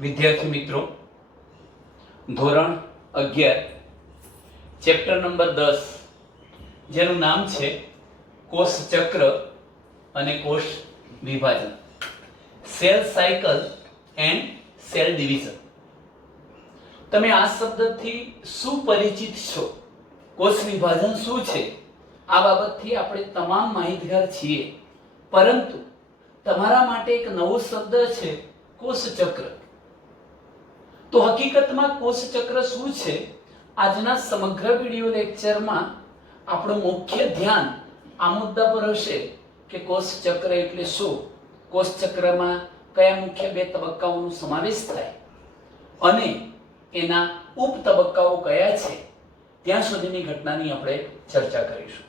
વિદ્યાર્થી મિત્રો, ધોરણ 11 ચેપ્ટર નંબર 10 જેનું નામ છે કોષ ચક્ર અને કોષ વિભાજન, cell cycle and cell division. તમે આ શબ્દથી સુપરિચિત છો. કોષ વિભાજન શું છે આ બાબતથી આપણે તમામ માહિતગાર છીએ, પરંતુ તમારા માટે એક નવો શબ્દ છે કોષ ચક્ર. તો હકીકતમાં કોષ ચક્ર શું છે આજના સમગ્ર વિડિયો લેક્ચરમાં આપણું મુખ્ય ધ્યાન આ મુદ્દા પર હશે કે કોષ ચક્ર એટલે શું, કોષ ચક્રમાં કયા મુખ્ય બે તબક્કાઓનો સમાવેશ થાય અને એના ઉપ તબક્કાઓ કયા છે, ત્યાં સુધીની ઘટનાની આપણે ચર્ચા કરીશું.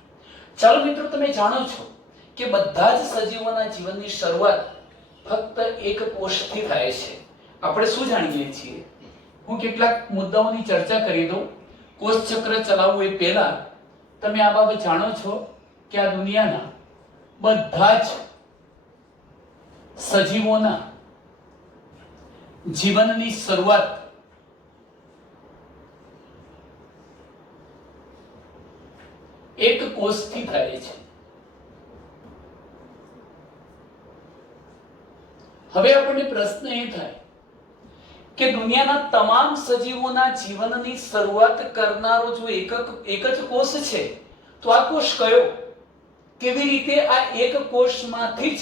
ચાલો મિત્રો, તમે જાણો છો કે બધા જ સજીવોના જીવનની શરૂઆત ફક્ત એક કોષથી થાય છે. આપણે શું જાણીએ છીએ, હું કેટલાક મુદ્દાઓની ચર્ચા કરી દઉં. કોષ ચક્ર ચલાવવું એ પહેલા તમે આ બાબત જાણો છો કે આ દુનિયાના બધા જ સજીવોના જીવનની શરૂઆત એક કોષથી થાય છે. હવે આપણને પ્રશ્ન એ થાય કે દુનિયાના તમામ સજીવોના જીવનની શરૂઆત કરનારો જો એક જ કોષ છે, તો આ કોષ કયો? કેવી રીતે આ એક કોષમાંથી જ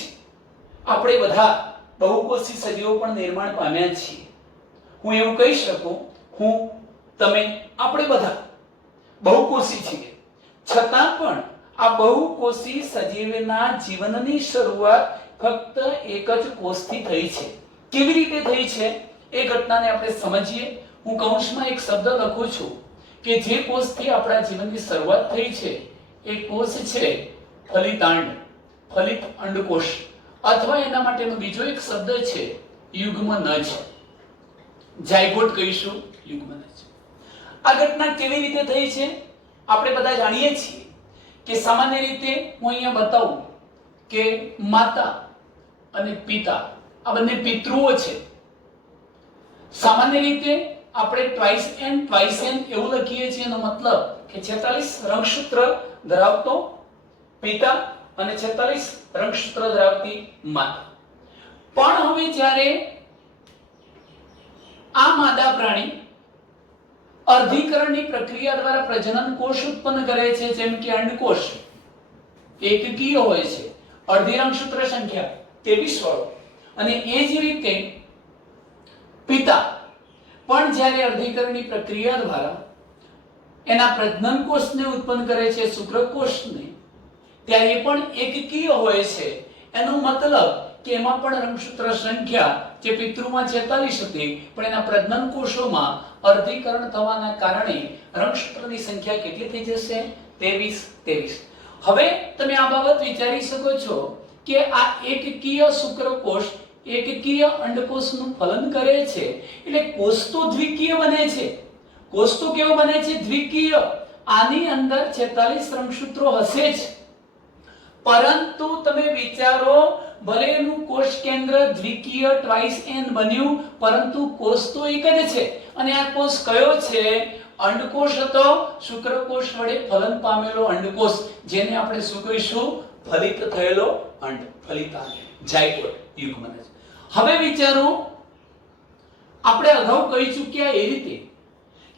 આપણે બધા બહુકોષી સજીવો પણ નિર્માણ પામ્યા છીએ? હું એવું કહી શકું, હું, તમે, આપણે બધા બહુકોષી છીએ, છતાં પણ આ બહુકોષી સજીવના જીવનની શરૂઆત ફક્ત એક જ કોષથી થઈ છે. કેવી રીતે થઈ છે એ ઘટનાને આપણે સમજીએ. હું કૌંસમાં એક શબ્દ લખું છું કે જે કોષથી આપણા જીવનની શરૂઆત થઈ છે એ કોષ છે ફલિતાંડ, ફલિત અંડકોષ, અથવા એના માટેનો બીજો એક શબ્દ છે યુગ્મનજ, જાયગોટ કહીશું, યુગ્મનજ. આ ઘટના કેવી રીતે થઈ છે આપણે બધા જાણીએ છીએ કે સામાન્ય રીતે હું અહીંયા બતાવું કે માતા અને પિતા આ બંને પિતૃઓ છે. સામાન્ય રીતે આપણે ટ્વાઇસ એન એવું લખીએ છીએ. એનો મતલબ કે 46 રંગસૂત્ર ધરાવતો પિતા અને 46 રંગસૂત્ર ધરાવતી માતા. પણ હવે જ્યારે આ માદા પ્રાણી અર્ધીકરણની પ્રક્રિયા દ્વારા પ્રજનન કોષ ઉત્પન્ન કરે છે, જેમ કે અંડકોષ એકકીય હોય છે, અર્ધી રંગસૂત્ર સંખ્યા 23 વાળો, અને એ જ રીતે પિતા પણ જ્યારે અર્ધીકરણની પ્રક્રિયા દ્વારા એના પ્રજનન કોષને ઉત્પન્ન કરે છે, શુક્રકોષને, ત્યારે એ પણ એકકીય હોય છે. એનો મતલબ કે એમાં પણ રંગસૂત્ર સંખ્યા જે પિતૃમાં 46 હતી, પણ એના પ્રજનન કોષોમાં અર્ધીકરણ થવાના કારણે રંગસૂત્રની સંખ્યા કેટલી થઈ જશે? 23. હવે તમે આ બાબત વિચારી શકો છો કે આ એકકીય શુક્રકોષ એકકીય અંડકોષનું ફલન કરે છે, એટલે કોષ તો દ્વિકીય બને છે. કોષ તો કેવો બને છે? દ્વિકીય. આની અંદર 46 રંગસૂત્રો હશે જ, પરંતુ તમે વિચારો, ભલે એનું કોષ કેન્દ્ર દ્વિકીય ટ્વાઇસ એન બન્યું, પરંતુ કોષ તો એક જ છે. અને આ કોષ કયો છે? અંડકોષ હતો, શુક્રકોષ વડે ફલન પામેલો અંડકોષ, જેને આપણે શું કહીશું? ફલિત થયેલો અંડ, ફલિતાંડ, જાયગોટ, યુગ્મનજ. હવે વિચારો, આપણે અગાઉ કહી ચૂક્યા એ રીતે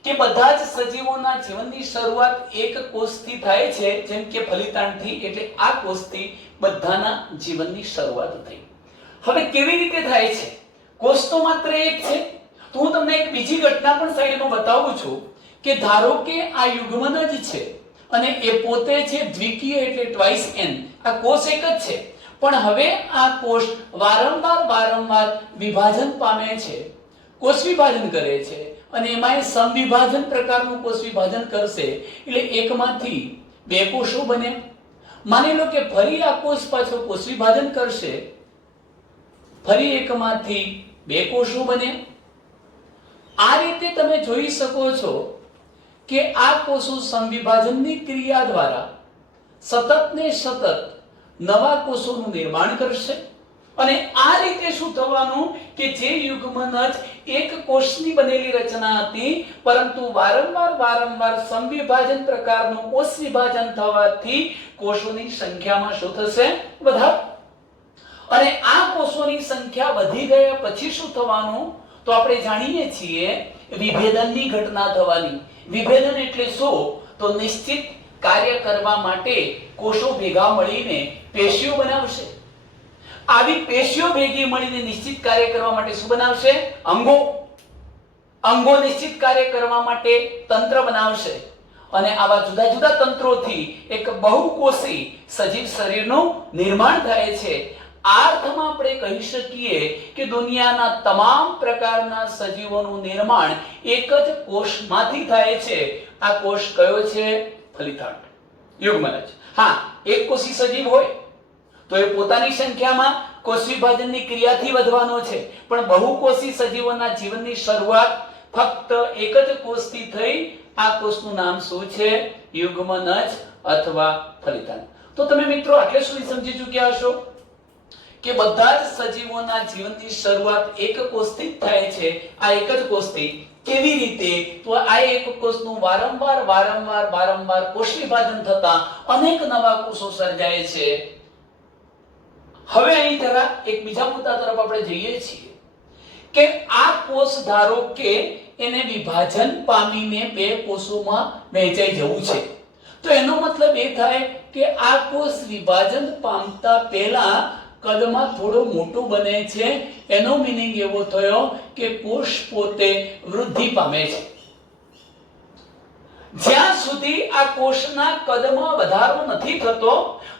કે બધા જ સજીવોના જીવનની શરૂઆત એક કોષથી થાય છે, જેમ કે ફલિતાંડથી, એટલે આ કોષથી બધાના જીવનની શરૂઆત થઈ. હવે કેવી રીતે થાય છે? કોષ તો માત્ર એક છે. તો હું તમને એક બીજી ઘટના પણ સાઈડમાં બતાવું છું કે ધારો કે આ યુગ્મનજ છે અને એ પોતે છે દ્વિકીય, એટલે ટ્વાઇસ એન. આ કોષ એક જ છે, પણ હવે આ કોષ વારંવાર વિભાજન પામે છે, કોષ વિભાજન કરે છે, અને એમાં સમવિભાજન પ્રકારનું કોષ વિભાજન કરશે, એટલે એકમાંથી બે કોષો બને. માની લો કે ફરી આ કોષ પાછો કોષ વિભાજન કરશે, ફરી એકમાંથી બે કોષો બને. આ રીતે તમે જોઈ શકો છો કે આ કોષો સમવિભાજનની ક્રિયા દ્વારા સતત ને સતત નવા કોષોનું નિર્માણ કરશે, અને આ રીતે શું થવાનું કે જે યુગ્મનજ એક કોષની બનેલી રચના હતી, પરંતુ વારંવાર સમવિભાજન પ્રકારનું કોષ વિભાજન થવાથી કોષોની સંખ્યામાં શું થશે? વધારો. અને આ કોષોની સંખ્યા વધી ગયા પછી શું થવાનું? તો આપણે જાણીએ છીએ વિભેદનની ઘટના થવાની. વિભેદન એટલે શું? તો નિશ્ચિત કાર્ય કરવા માટે કોષો ભેગા મળીને પેશીઓ બનાવશે. આવી પેશીઓ ભેગી મળીને નિશ્ચિત કાર્ય કરવા માટે શું બનાવશે? અંગો. અંગો નિશ્ચિત કાર્ય કરવા માટે તંત્ર બનાવશે. અને આવા જુદા જુદા તંત્રોથી એક બહુકોષી સજીવ શરીરનું નિર્માણ થાય છે. આ અર્થમાં આપણે કહી શકીએ કે દુનિયાના તમામ પ્રકારના સજીવોનું નિર્માણ એક જ કોષમાંથી થાય છે. આ કોષ કયો છે? ફલિતાંડ, યુગ્મનજ. હા, એક કોષી સજીવ હોય તો એ પોતાની સંખ્યામાં કોષ વિભાજનની ક્રિયાથી વધવાનો છે, પણ બહુકોષી સજીવોના જીવનની શરૂઆત ફક્ત એક જ કોષથી થઈ. આ કોષનું નામ શું છે? યુગ્મનજ અથવા ફલિતાંડ. તો તમે મિત્રો આટલે સુધી સમજી ચૂક્યા હશો કે બધા જ સજીવોના જીવનની શરૂઆત એક કોષથી જ થાય છે. આ એક જ કોષથી. કેવી રીતે? તો આ એક કોષનું વારંવાર કોષ વિભાજન થતા અનેક નવા કોષો સર્જાય છે. હવે અહીં જરા એક બીજા મુદ્દા તરફ આપણે જઈએ છીએ કે આ કોષ ધારો કે એને વિભાજન પામીને બે કોષોમાં વહેંચાઈ જવું છે, તો એનો મતલબ એ થાય કે આ કોષ વિભાજન પામતા પહેલા કદમાં થોડો મોટો બને છે. એનો મીનિંગ એવો થયો કે કોષ પોતે વૃદ્ધિ પામે છે. જ્યાં સુધી આ કોષના કદમાં વધારો નથી થતો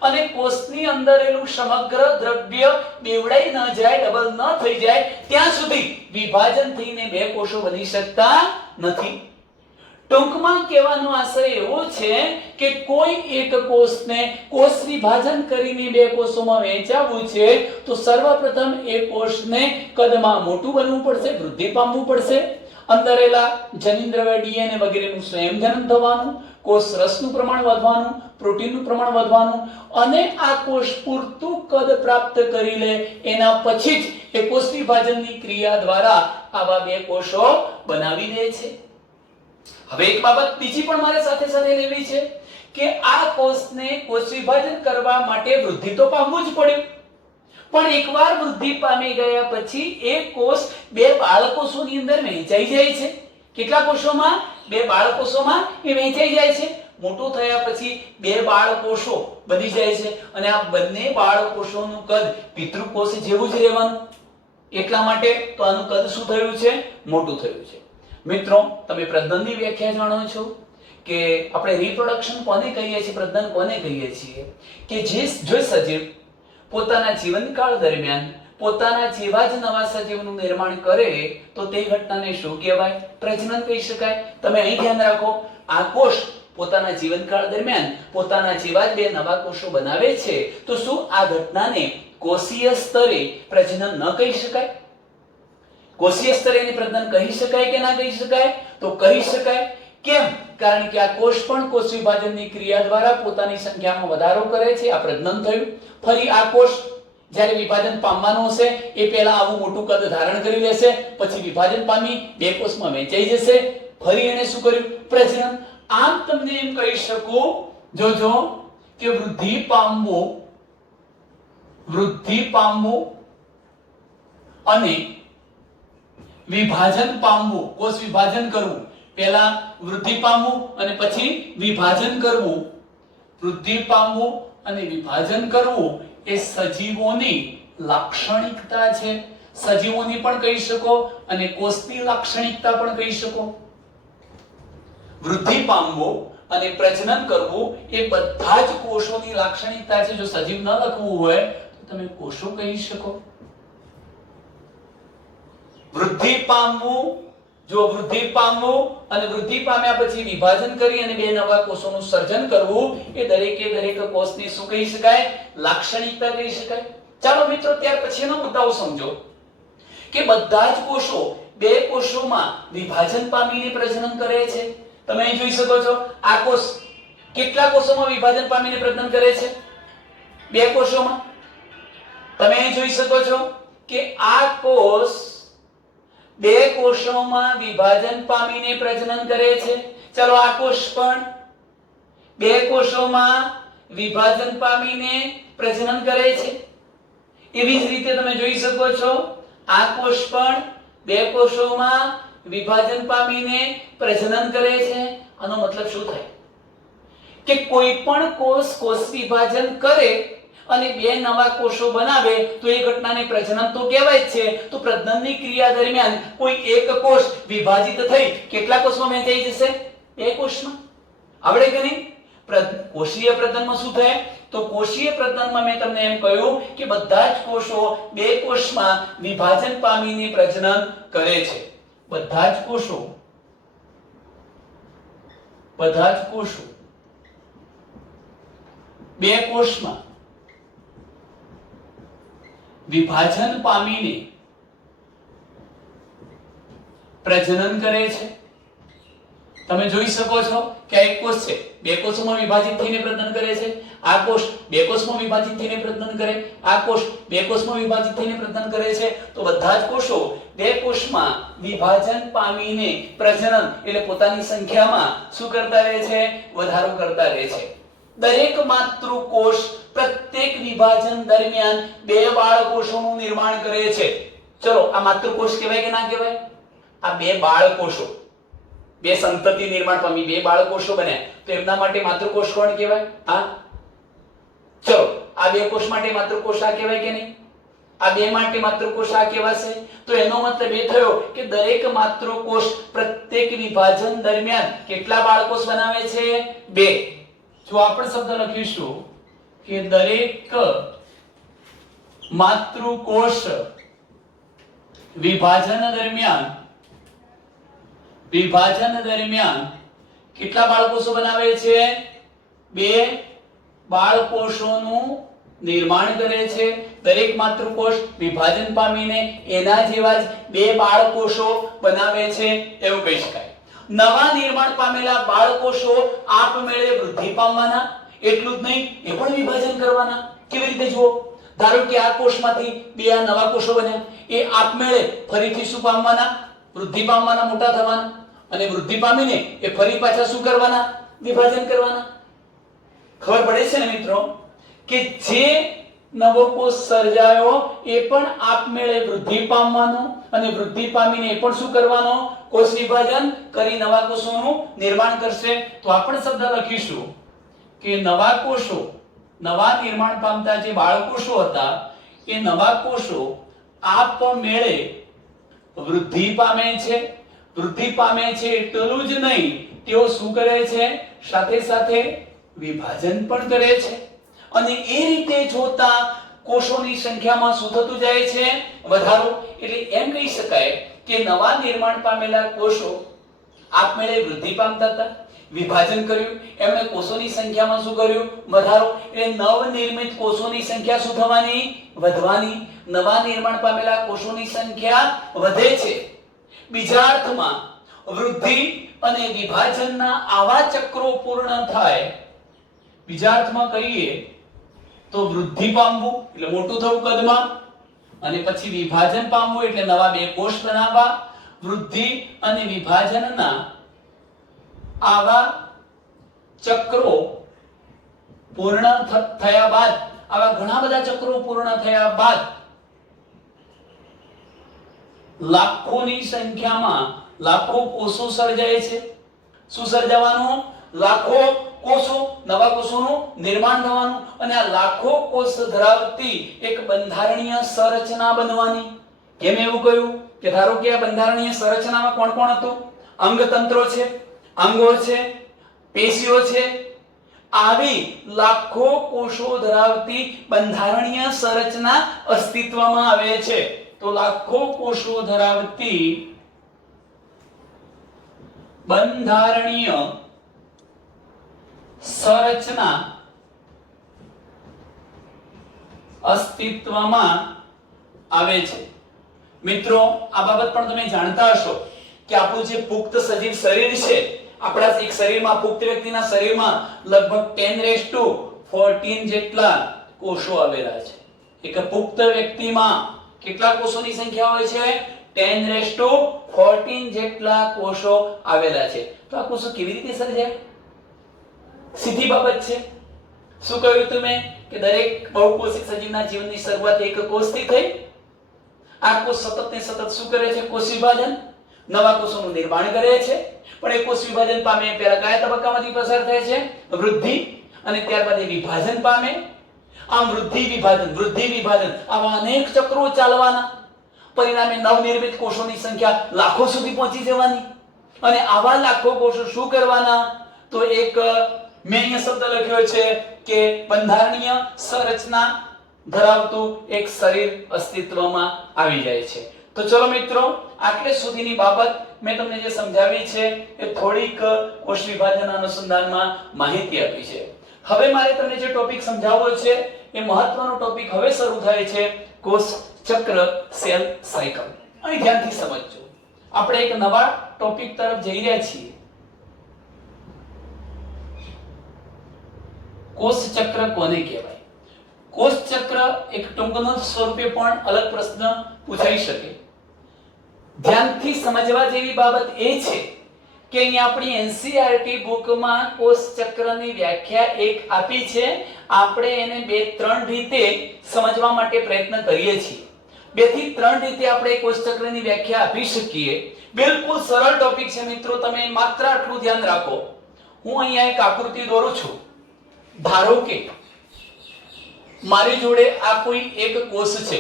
અને કોષની અંદર રહેલું સમગ્ર દ્રવ્ય બેવડાઈ ન જાય, ડબલ ન થઈ જાય, ત્યાં સુધી વિભાજન થઈને બે કોષો બની શકતા નથી. ટૂંકમાં કહેવાનો આશય એવો છે કે કોઈ એક કોષને કોષ વિભાજન કરીને બે કોષોમાં વહેંચાવવું છે તો સર્વપ્રથમ એ કોષને કદમાં મોટું બનવું પડશે, વૃદ્ધિ પામવું પડશે. અંદર રહેલા જનીન્દ્રવ્ય ડીએનએ વગેરેનું સંયોજન થવાનું, કોષ રસનું પ્રમાણ વધવાનું, પ્રોટીનનું પ્રમાણ વધવાનું અને આ કોષ પૂરતું કદ પ્રાપ્ત કરી લે એના પછી જ એ કોષ વિભાજનની ક્રિયા દ્વારા આવા બે કોષો બનાવી દે છે. હવે એક બાબત બીજી પણ મારે સાથે સાથે લેવી છે કે આ કોષને કોષ વિભાજન કરવા માટે વૃદ્ધિ તો પામવું જ પડ્યું, પણ એકવાર વૃદ્ધિ પામી ગયા પછી એ કોષ બે બાળકોષોની અંદર વહેંચાઈ જાય છે. કેટલા કોષોમાં? બે બાળકોષોમાં એ વહેંચાઈ જાય છે. મોટો થયા પછી બે બાળકોષો બની જાય છે અને આ બંને બાળકોષોનું કદ પિતૃકોષ જેવું જ રહેવાનું. એટલા માટે તો આનું કદ શું થયું છે? મોટું થયું છે. મિત્રો, તમે પ્રજનનની વ્યાખ્યા જાણો છો કે આપણે રિપ્રોડક્શન કોને કહીએ છીએ, પ્રજનન કોને કહીએ છીએ? કે જો સજીવ પોતાના જીવનકાળ દરમિયાન પોતાના જેવા જ નવા સજીવનું નિર્માણ કરે તો તે ઘટનાને શું કહેવાય? પ્રજનન કહી શકાય. તમે અહીં ધ્યાન રાખો, આ કોષ પોતાના જીવનકાળ દરમિયાન પોતાના જેવા જ બે નવા કોષો બનાવે છે તો શું આ ઘટનાને કોષીય સ્તરે પ્રજનન ન કહી શકાય? કોષીય સ્તરે પ્રજનન કહી શકાય કે ના કહી શકાય? તો કહી શકાય. કેમ? કારણ કે આ કોષ પણ કોષ વિભાજનની ક્રિયા દ્વારા પોતાની સંખ્યામાં વધારો કરે છે. આ પ્રજનન થયું. ફરી આ કોષ જ્યારે વિભાજન પામવાનો હશે એ પહેલા આવું મોટું કદ ધારણ કરી લેશે, પછી વિભાજન પામી બે કોષમાં વહેંચાઈ જશે. ફરી એને શું કર્યું? પ્રજનન. આમ તમને એમ કહી શકું, જોજો કે વૃદ્ધિ પામવું અને વિભાજન પામવું, કોષ વિભાજન કરવું, પહેલા વૃદ્ધિ પામવું અને પછી વિભાજન કરવું. વૃદ્ધિ પામવું અને વિભાજન કરવું એ સજીવોની લાક્ષણિકતા છે. સજીવોની પણ કહી શકો અને કોષની લાક્ષણિકતા પણ કહી શકો. વૃદ્ધિ પામવું અને પ્રજનન કરવું એ બધા જ કોષોની લાક્ષણિકતા છે. જો સજીવ ન લખવું હોય તો તમે કોષો કહી શકો. વૃદ્ધિ પામવું, જો વૃદ્ધિ પામવું અને વૃદ્ધિ પામ્યા પછી વિભાજન કરી અને બે નવા કોષોનું સર્જન કરવું એ દરેક કોષની શું કહી શકાય? લાક્ષણિકતા કહી શકાય. ચાલો મિત્રો, ત્યાર પછીનો મુદ્દાઓ સમજો કે બધા જ કોષો બે કોષોમાં વિભાજન પામીને પ્રજનન કરે છે. તમે અહીં જોઈ શકો છો, આ કોષ કેટલા કોષોમાં વિભાજન પામીને પ્રજનન કરે છે? બે કોષોમાં. તમે અહીં જોઈ શકો છો કે આ કોષ બે કોષોમાં વિભાજન પામીને પ્રજનન કરે છે. ચલો આ કોષ પણ બે કોષોમાં વિભાજન પામીને પ્રજનન કરે છે. એવી જ રીતે તમે જોઈ શકો છો આ કોષ પણ બે કોષોમાં વિભાજન પામીને પ્રજનન કરે છે. આનો મતલબ શું થાય કે કોઈ પણ કોષ વિભાજન કરે અને બે નવા કોષો બનાવે તો એ ઘટનાને પ્રજનન તો કહેવાય જ છે. તો પ્રજનનની ક્રિયા દરમિયાન કોઈ એક કોષ વિભાજિત થઈ કેટલા કોષમાં વહેંચાઈ જશે? બે કોષમાં. આવડે કે નહીં? કોષીય પ્રજનનમાં શું થાય? તો કોષીય પ્રજનનમાં મેં તમને એમ કહ્યું કે બધા જ કોષો બે કોષમાં વિભાજન પામીને પ્રજનન કરે છે. બધા જ કોષો બે કોષમાં વિભાજન પામીને પ્રજનન કરે છે. તમે જોઈ શકો છો કે એક કોષ છે બે કોષોમાં વિભાજિત થઈને પ્રજનન કરે છે. આ કોષ બે કોષમાં વિભાજિત થઈને પ્રજનન કરે, આ કોષ બે કોષમાં વિભાજિત થઈને પ્રજનન કરે છે. તો બધા જ કોષો બે કોષમાં વિભાજન પામીને પ્રજનન એટલે પોતાની સંખ્યામાં શું કરતા રહે છે? વધારો કરતા રહે છે. દરેક માતૃકોષ પ્રત્યેક વિભાજન દરમિયાન બે બાળકોષોનું નિર્માણ કરે છે. ચલો આ માતૃકોષ કહેવાય કે ના કહેવાય? આ બે બાળકોષો બે સંતતિ નિર્માણ પામી બે બાળકોષો બન્યા તો એમના માટે માતૃકોષ કોણ કહેવાય? આ ચલો આ બે કોષ માટે માતૃકોષ આ કહેવાય કે નહીં? આ બે માટે માતૃકોષ આ કહેવાશે. તો એનો મતલબ એ થયો કે દરેક માતૃકોષ પ્રત્યેક વિભાજન દરમિયાન કેટલા બાળકોષ બનાવે છે? બે. જો આપણે શબ્દ લખીશું કે દરેક માતૃકોષ વિભાજન દરમિયાન કેટલા બાળકોષો બનાવે છે? બે બાળકોષોનું નિર્માણ કરે છે. દરેક માતૃકોષ વિભાજન પામીને એના જેવા જ બે બાળકોષો બનાવે છે એવું કહી શકાય. નવા નિર્માણ પામેલા બાળકોષો આપમેળે વૃદ્ધિ પામવાના, એટલું જ નહીં એ પણ વિભાજન કરવાના. કેવી રીતે? જુઓ, ધારો કે આ કોષમાંથી બે આ નવા કોષો બન્યા, એ આપમેળે ફરીથી શું પામવાના? વૃદ્ધિ પામવાના, મોટા થવાના. અને વૃદ્ધિ પામીને એ ફરી પાછા શું કરવાના? વિભાજન કરવાના. ખબર પડે છે ને મિત્રો કે જે નવો કોષ સર્જાયો એ પણ આપમેળે વૃદ્ધિ પામવાનો અને વૃદ્ધિ પામીને એ પણ શું કરવાનો? કોષ વિભાજન કરી નવા કોષોનું નિર્માણ કરશે. તો આપણે શબ્દ લખીશું કે નવા કોષો, નવા નિર્માણ પામતા જે બાળકોષો હતા એ નવા કોષો આપમેળે વૃદ્ધિ પામે છે. વૃદ્ધિ પામે છે એટલું જ નહીં, તેઓ શું કરે છે? સાથે સાથે વિભાજન પણ કરે છે. અને એ રીતે જોતા કોષોની સંખ્યામાં શું થતું જાય છે? વધારો. એટલે એમ કહી શકાય કે નવા નિર્માણ પામેલા કોષો આપમેળે વૃદ્ધિ પામતા હતા, વિભાજન કર્યું, એમણે કોષોની સંખ્યામાં શું કર્યું? વધારો. એટલે નવનિર્મિત કોષોની સંખ્યા શું થવાની? વધવાની. નવા નિર્માણ પામેલા કોષોની સંખ્યા વધે છે. બીજા અર્થમાં વૃદ્ધિ અને વિભાજનના આવા ચક્રો પૂર્ણ થાય. બીજા અર્થમાં કહીએ તો વૃદ્ધિ પામવું એટલે મોટું થવું કદમાં, અને પછી વિભાજન પામવું એટલે નવા બે કોષ બનાવવા. વૃદ્ધિ અને વિભાજનના આવા ચક્રો પૂર્ણ થયા બાદ, આવા ઘણા બધા ચક્રો પૂર્ણ થયા બાદ લાખોની સંખ્યામાં લાખો કોષો સર્જાય છે. શું સર્જાવાનું? લાખો કોષો, નવા કોષોનું નિર્માણ થવાનું. અને આ લાખો કોષ ધરાવતી એક બંધારણીય સંરચના બનવાની. કેમ એવું કહ્યું? કે ધારો કે આ બંધારણીય સંરચનામાં કોણ કોણ હતું? અંગતંત્રો છે, અંગો છે, પેશીઓ છે. આવી લાખો કોષો ધરાવતી બંધારણીય સંરચના અસ્તિત્વમાં આવે છે. તો લાખો કોષો ધરાવતી બંધારણીય સંરચના અસ્તિત્વમાં આવે છે. મિત્રો આ બાબત પણ તમે જાણતા હશો કે આપણું જે પુખ્ત સજીવ શરીર છે, આપણા એક શરીરમાં, પુખ્ત વ્યક્તિના શરીરમાં લગભગ 10⁻14 જેટલા કોષો આવેલા છે. એક પુખ્ત વ્યક્તિમાં કેટલા કોષોની સંખ્યા હોય છે? 1014 જેટલા કોષો આવેલા છે. તો આ કોષો કેવી રીતે સર્જાય? સીધી બાબત છે. શું કહ્યું તમે કે દરેક બહુકોષિક સજીવના જીવનની શરૂઆત એક કોષથી થઈ. આ કોષ સતત ને સતત શું કરે છે? કોષ વિભાજન, નવા કોષોનું નિર્માણ કરે છે. પણ એ કોષ વિભાજન પામે પહેલા કયા તબક્કામાંથી પસાર થાય છે? વૃદ્ધિ, અને ત્યારબાદ એ વિભાજન પામે. આમ વૃદ્ધિ વિભાજન આવા અનેક ચક્રો ચાલવાના, પરિણામે નવનિર્મિત કોષોની સંખ્યા લાખો સુધી પહોંચી જવાની. અને આવા લાખો કોષો શું કરવાના? તો એક મેં અહીંયા શબ્દ લખ્યો છે કે બંધારણીય સંરચના ધરાવતું એક શરીર અસ્તિત્વમાં આવી જાય છે. તો ચલો મિત્રો, આટલે સુધીની બાબત મેં તમને જે સમજાવી છે એ થોડીક કોષ વિભાજન અનુસંધાનમાં માહિતી આપી છે. હવે મારે તમને જે ટોપિક સમજાવવો છે એ મહત્વનો ટોપિક હવે શરૂ થાય છે, કોષ ચક્ર, સેલ સાયકલ. અહીં ધ્યાનથી સમજજો. આપણે એક નવા ટોપિક તરફ જઈ રહ્યા છીએ. કોષ ચક્ર કોને કહેવાય? કોષ ચક્ર એક ટૂંકનો સ્વરૂપે પણ અલગ પ્રશ્ન પૂછાઈ શકે. ધ્યાનથી સમજવા જેવી બાબત એ છે કે અહીંયા આપણી એનસીઈઆરટી બુકમાં કોષ ચક્રની વ્યાખ્યા એક આપી છે. આપણે એને 2-3 રીતે સમજવા માટે પ્રયત્ન કરીએ છીએ. 2 થી 3 રીતે આપણે કોષ ચક્રની વ્યાખ્યા આપી શકીએ. બિલકુલ સરળ ટોપિક છે મિત્રો. તમે માત્ર આટલું ધ્યાન રાખો. હું અહીંયા એક આકૃતિ દોરું છું. ધારો કે મારી જોડે આ કોઈ એક કોષ છે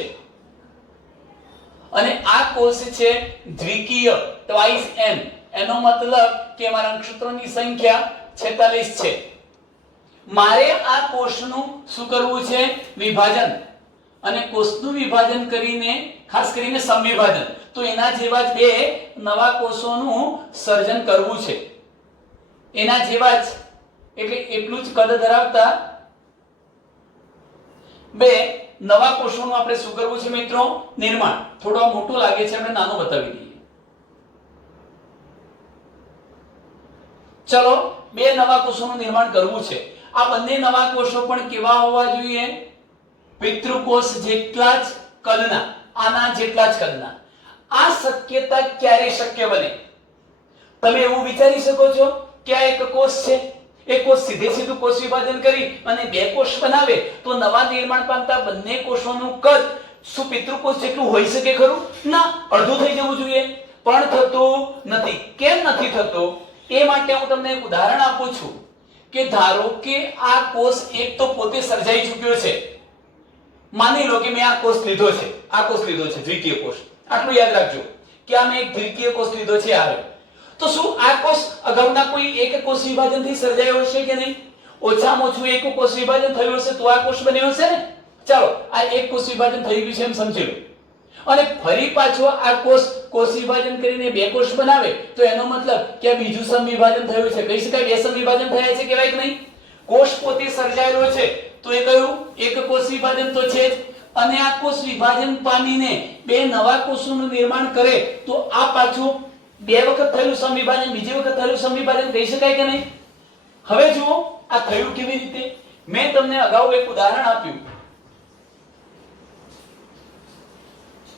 અને આ કોષ છે દ્વિકીય, ટ્વાઇસ n. એનો મતલબ કે મારા અંગસૂત્રોની સંખ્યા 46 છે. મારે આ કોષનું શું કરવું છે? વિભાજન. અને કોષનું વિભાજન કરીને, ખાસ કરીને સમવિભાજન, તો એના જેવા જ 2 નવા કોષોનું સર્જન કરવું છે. એના જેવા જ, એટલે એટલું જ કદ ધરાવતા 2 નવા કોષોનું આપણે શું કરવું છે મિત્રો? નિર્માણ. થોડો મોટું લાગે છે, આપણે નાનું બતાવી દઈએ. ચલો, 2 નવા કોષોનું નિર્માણ કરવું છે. આ બંને નવા કોષો પણ કેવા હોવા જોઈએ? પિતૃકોષ જેટલા જ કદના, આના જેટલા જ કદના. આ શક્યતા ક્યારે શક્ય બને? તમે એવું વિચારી શકો છો કે આ એક કોષ છે, એ કોષ સીધું કોષ વિભાજન કરી અને 2 કોષ બનાવે તો નવા નિર્માણ પામતા બંને કોષોનું કદ શું પિતૃકોષ જેટલું હોઈ શકે ખરું? ના, અડધું થઈ જવું જોઈએ. પણ થતું નથી. કેમ નથી થતું? એ માટે હું તમને એક ઉદાહરણ આપું છું કે ધારો કે આ કોષ એક તો પોતે સર્જાઈ ચૂક્યો છે. માની લો કે મેં આ કોષ લીધો છે, દ્વિકીય કોષ. આટલું યાદ રાખજો કે આ મેં એક દ્વિકીય કોષ લીધો છે. આવે તો શું આ કોષ અગાઉના કોઈ એક કોષ વિભાજનથી સર્જાયો હશે કે નહીં? ઓછામાં ઓછું એક કોષ વિભાજન થયું હશે તો આ કોષ બન્યો હશે ને. ચાલો, આ એક કોષ વિભાજન થઈ ગયું છે એમ સમજી લો. અને ફરી પાછો આ કોષ વિભાજન કરીને 2 કોષ બનાવે તો એનો મતલબ કે આ બીજું સમવિભાજન થયું છે. કહી શકાય 2 સમવિભાજન થયા છે, કહેવાય કે નહીં? કોષ પોતે સર્જાયેલો છે તો એ કયું? એક કોષ વિભાજન તો છે જ. અને આ કોષ વિભાજન પામીને 2 નવા કોષોનું નિર્માણ કરે તો આ પાછું 2 વખત થયેલું સમવિભાજન, બીજી વખત થયેલું સમવિભાજન કહી શકાય કે નહીં? હવે જુઓ આ થયું કેવી રીતે. મેં તમને અગાઉ એક ઉદાહરણ આપ્યું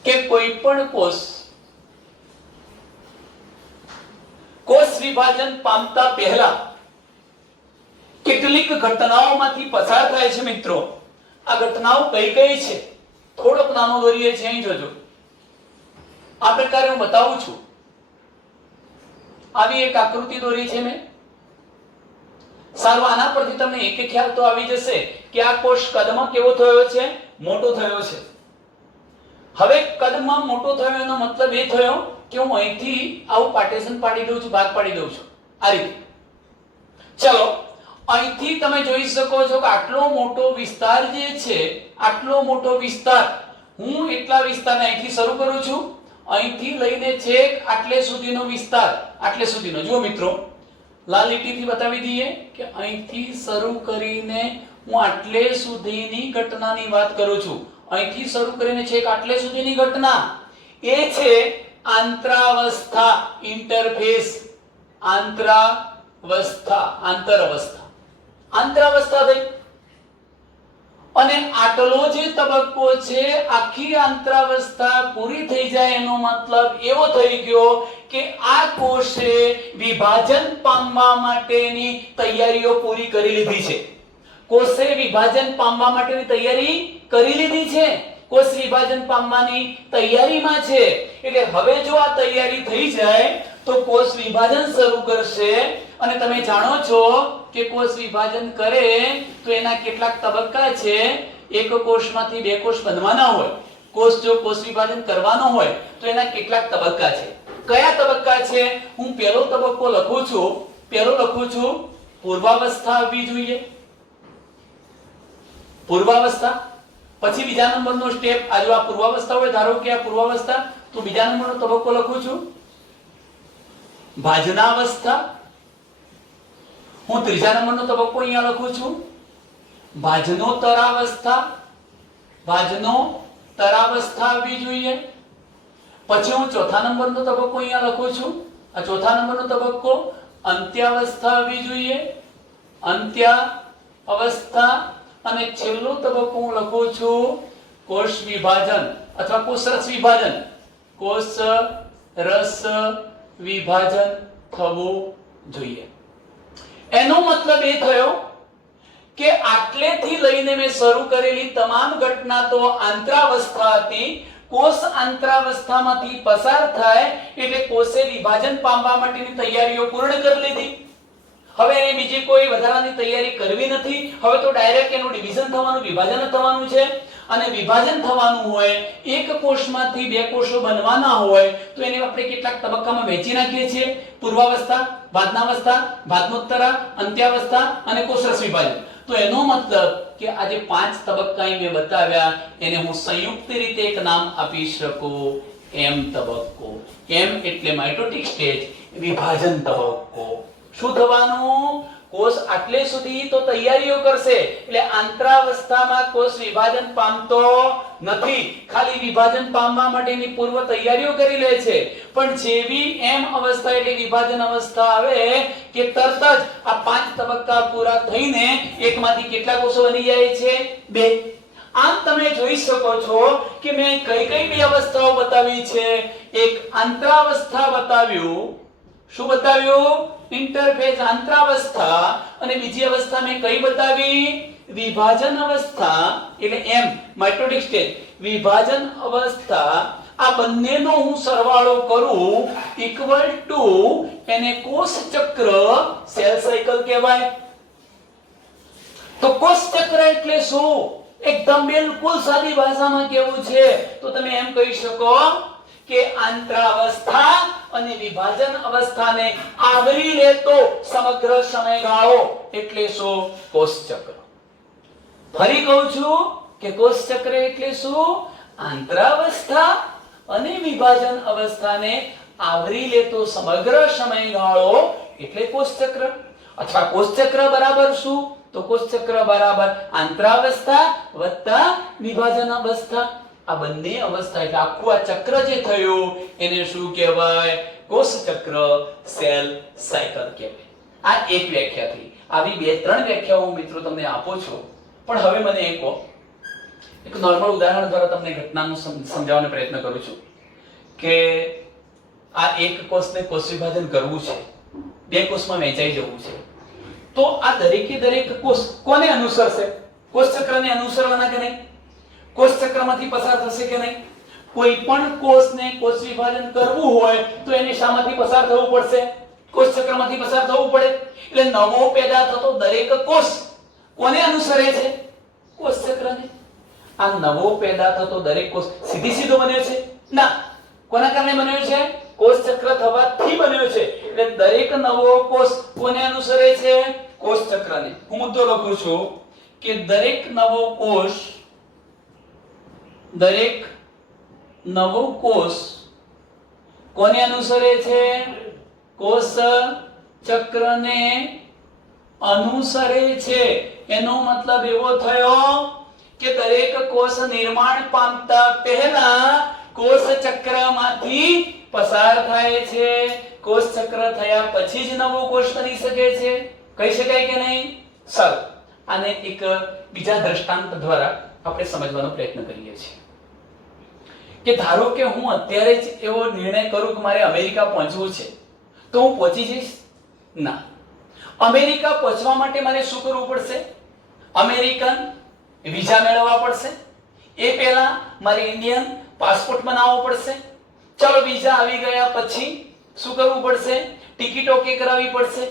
કે કોઈ પણ કોષ વિભાજન પામતા પહેલા કેટલીક ઘટનાઓમાંથી પસાર થાય છે મિત્રો. આ ઘટનાઓ કઈ કઈ છે? થોડોક નાનો દોરીએ છે, અહીં જોજો. આ પ્રકારે હું બતાવું છું. આવી એક આકૃતિ દોરી છે મેં. સારું, આના પરથી તમને એક ખ્યાલ તો આવી જશે કે આ કોષ કદમાં કેવો થયો છે? મોટો થયો છે. હવે કદમાં મોટો થયો એનો મતલબ એ થયો કે હું અહીંથી આવું પાર્ટીશન પાડી દઉં છું, ભાગ પાડી દઉં છું આ રીતે. ચલો, અહીંથી તમે જોઈ શકો છો કે આટલો મોટો વિસ્તાર જે છે, આટલો મોટો વિસ્તાર, હું એટલા વિસ્તારને અહીંથી શરૂ કરું છું, અહીંથી લઈને છેક આટલે સુધીનો વિસ્તાર, આટલે સુધીનો. જુઓ મિત્રો, લાલ લીટીથી બતાવી દઈએ કે અહીંથી શરૂ કરીને હું આટલે સુધીની ઘટનાની વાત કરું છું. અહીંથી શરૂ કરીને છેક આટલે સુધીની ઘટના એ છે આંતરાવસ્થા, ઇન્ટરફેસ. આંતરાવસ્થા થઈ. અને આટલો જે તબક્કો છે આખી આંતરાવસ્થા પૂરી થઈ જાય એનો મતલબ એવો થઈ ગયો કે આ કોષે વિભાજન પામવા માટેની તૈયારીઓ પૂરી કરી લીધી છે. કોષે વિભાજન પામવા માટેની તૈયારી કરી લીધી છે. કોષ વિભાજન પામવાની તૈયારીમાં છે. એટલે હવે જો આ તૈયારી થઈ જાય તો કોષ વિભાજન શરૂ કરશે. અને તમે જાણો છો કે કોષ વિભાજન કરે તો એના કેટલાક તબક્કા છે. એક કોષમાંથી બે કોષ બનવાના હોય. કોષ જો કોષ વિભાજન કરવાનો હોય તો એના કેટલાક તબક્કા છે. કયા તબક્કા છે? હું પહેલો તબક્કો લખું છું. પહેલો લખું છું પૂર્વાવસ્થા આવવી જોઈએ. પૂર્વાવસ્થા. પછી બીજા નંબરનો સ્ટેપ, આ જો આ પૂર્વાવસ્થા હોય, ધારો કે આ પૂર્વાવસ્થા, તો બીજા નંબરનો તબક્કો લખું છું ભાજનાવસ્થા. હું ત્રીજા નંબરનો તબક્કો અહીંયા લખું છું ભાજનોત્તરાવસ્થા. ભાજનોત્તરાવસ્થા આવવી જોઈએ. પછી હું ચોથા નંબરનો તબક્કો અહીંયા લખું છું. આ ચોથા નંબરનો તબક્કો અંત્યાવસ્થા આવવી જોઈએ. અંત્યાવસ્થા. અને છેલ્લો તબક્કો હું લખું છું કોષ વિભાજન અથવા કોષરસ વિભાજન. કોષરસ વિભાજન થવું જોઈએ. એનો મતલબ એ થયો કે આટલેથી લઈને મેં શરૂ કરેલી તમામ ઘટના તો આંતરાવસ્થા હતી. કોષ આંતરાવસ્થામાંથી પસાર થાય એટલે કોષે વિભાજન પામવા માટેની તૈયારીઓ પૂર્ણ કરી લીધી. હવે એને બીજી કોઈ વધારાની તૈયારી કરવી નથી. હવે તો ડાયરેક્ટ એનું ડિવિઝન થવાનું, વિભાજન થવાનું છે. અને વિભાજન થવાનું હોય, એક કોષમાંથી બે કોષો બનવાના હોય તો એને આપણે કેટલાક તબક્કામાં વહેંચી નાખીએ છીએ. પૂર્વાવસ્થા, ભાજનાવસ્થા, ભાજનોત્તરા, અંત્યાવસ્થા અને કોષરસ વિભાજન. તો એનો મતલબ કે આ જે 5 તબક્કા મેં બતાવ્યા એને હું સંયુક્ત રીતે એક નામ આપી શકું એમ તબક્કો. એમ એટલે માઇટોટિક સ્ટેજ, વિભાજન તબક્કો. શું થવાનું? કોષ આટલે સુધી તો તૈયારીઓ કરશે. એટલે આંતરાવસ્થામાં કોષ વિભાજન પામતો નથી. ખાલી વિભાજન પામવા માટેની પૂર્વ તૈયારીઓ કરી લે છે. પણ જેવી એમ અવસ્થા એટલે વિભાજન અવસ્થા આવે કે તરત જ આ 5 તબક્કા પૂરા થઈને એકમાંથી કેટલા કોષો બની જાય છે? 2. આમ તમે જોઈ શકો છો કે મેં કઈ કઈ બે અવસ્થાઓ બતાવી છે. એક આંતરાવસ્થા બતાવ્યું. શું બતાવ્યું? ઇન્ટરફેઝ આંતરાવસ્થા. અને બીજી અવસ્થા મેં કઈ બતાવી? વિભાજન અવસ્થા. એટલે એમ માઇટોટિક સ્ટેજ, વિભાજન અવસ્થા. આ બંનેનો હું સરવાળો કરું ઇક્વલ ટુ એને કોષ ચક્ર, સેલ સાયકલ કહેવાય. તો કોષ ચક્ર એટલે શું? એકદમ બિલકુલ સાદી ભાષામાં કેવું છે તો તમે એમ કહી શકો કે આંતરાવસ્થા અને વિભાજન અવસ્થાને આવરી લેતો સમગ્ર સમયગાળો એટલે શું? કોષ ચક્ર. ફરી કહું છું કે કોષ ચક્ર એટલે શું? આંતરાવસ્થા અને વિભાજન અવસ્થાને આવરી લેતો સમગ્ર સમયગાળો એટલે કોષ ચક્ર. અથવા કોષ ચક્ર બરાબર શું? તો કોષ ચક્ર બરાબર આંતરાવસ્થા વત્તા વિભાજન અવસ્થા. આ બંને અવસ્થા એટલે આખું આ ચક્ર જે થયું એને શું કહેવાય? કોષ ચક્ર, સેલ સાયકલ કહેવાય. આ એક વ્યાખ્યા થઈ. આવી 2-3 વ્યાખ્યાઓ હું મિત્રો તમને આપું છું. પણ હવે મને એક નોર્મલ ઉદાહરણ દ્વારા તમને ઘટનાનું સમજાવવાનો પ્રયત્ન કરું છું કે આ એક કોષને કોષ વિભાજન કરવું છે, 2 કોષમાં વહેંચાઈ જવું છે. તો આ દરેકે દરેક કોષ કોને અનુસરશે? કોષ ચક્રને અનુસરવાના કે નહીં? કોષ ચક્રમાંથી પસાર થશે કે નહીં? કોઈ પણ કોષને કોષ વિભાજન કરવું હોય તો એને શામાંથી પસાર થવું પડશે? કોષ ચક્રમાંથી પસાર થવું પડે. એટલે નવો પેદા થતો દરેક કોષ કોને અનુસરે છે? કોષ ચક્રને. આ નવો પેદા થતો દરેક કોષ સીધો બન્યો છે? ના. કોના કારણે બન્યો છે? કોષ ચક્ર થવાથી બન્યો છે. એટલે દરેક નવો કોષ કોને અનુસરે છે? કોષ ચક્રને. હું મુદ્દો લખું છું કે દરેક નવો કોષ કોને અનુસરે છે? કોષ ચક્રને અનુસરે છે. એનો મતલબ એવો થયો કે દરેક કોષ નિર્માણ પામતા પહેલા કોષ ચક્રમાંથી પસાર થાય છે. કોષ ચક્ર થયા પછી જ નવો કોષ બની શકે છે. કહી શકાય કે નહીં? સર આને એક બીજા દ્રષ્ટાંત દ્વારા આપણે સમજવાનો પ્રયત્ન કરીએ છીએ કે ધારો કે હું અત્યારે જ એવો નિર્ણય કરું કે મારે અમેરિકા પહોંચવું છે, તો હું પહોંચી જઈશ? ના. અમેરિકા પહોંચવા માટે મારે શું કરવું પડશે? અમેરિકન વિઝા મેળવવા પડશે. એ પહેલા મારે ઇન્ડિયન પાસપોર્ટ બનાવવો પડશે. ચાલો વિઝા આવી ગયા પછી શું કરવું પડશે? ટિકિટ ઓકે કરાવવી પડશે.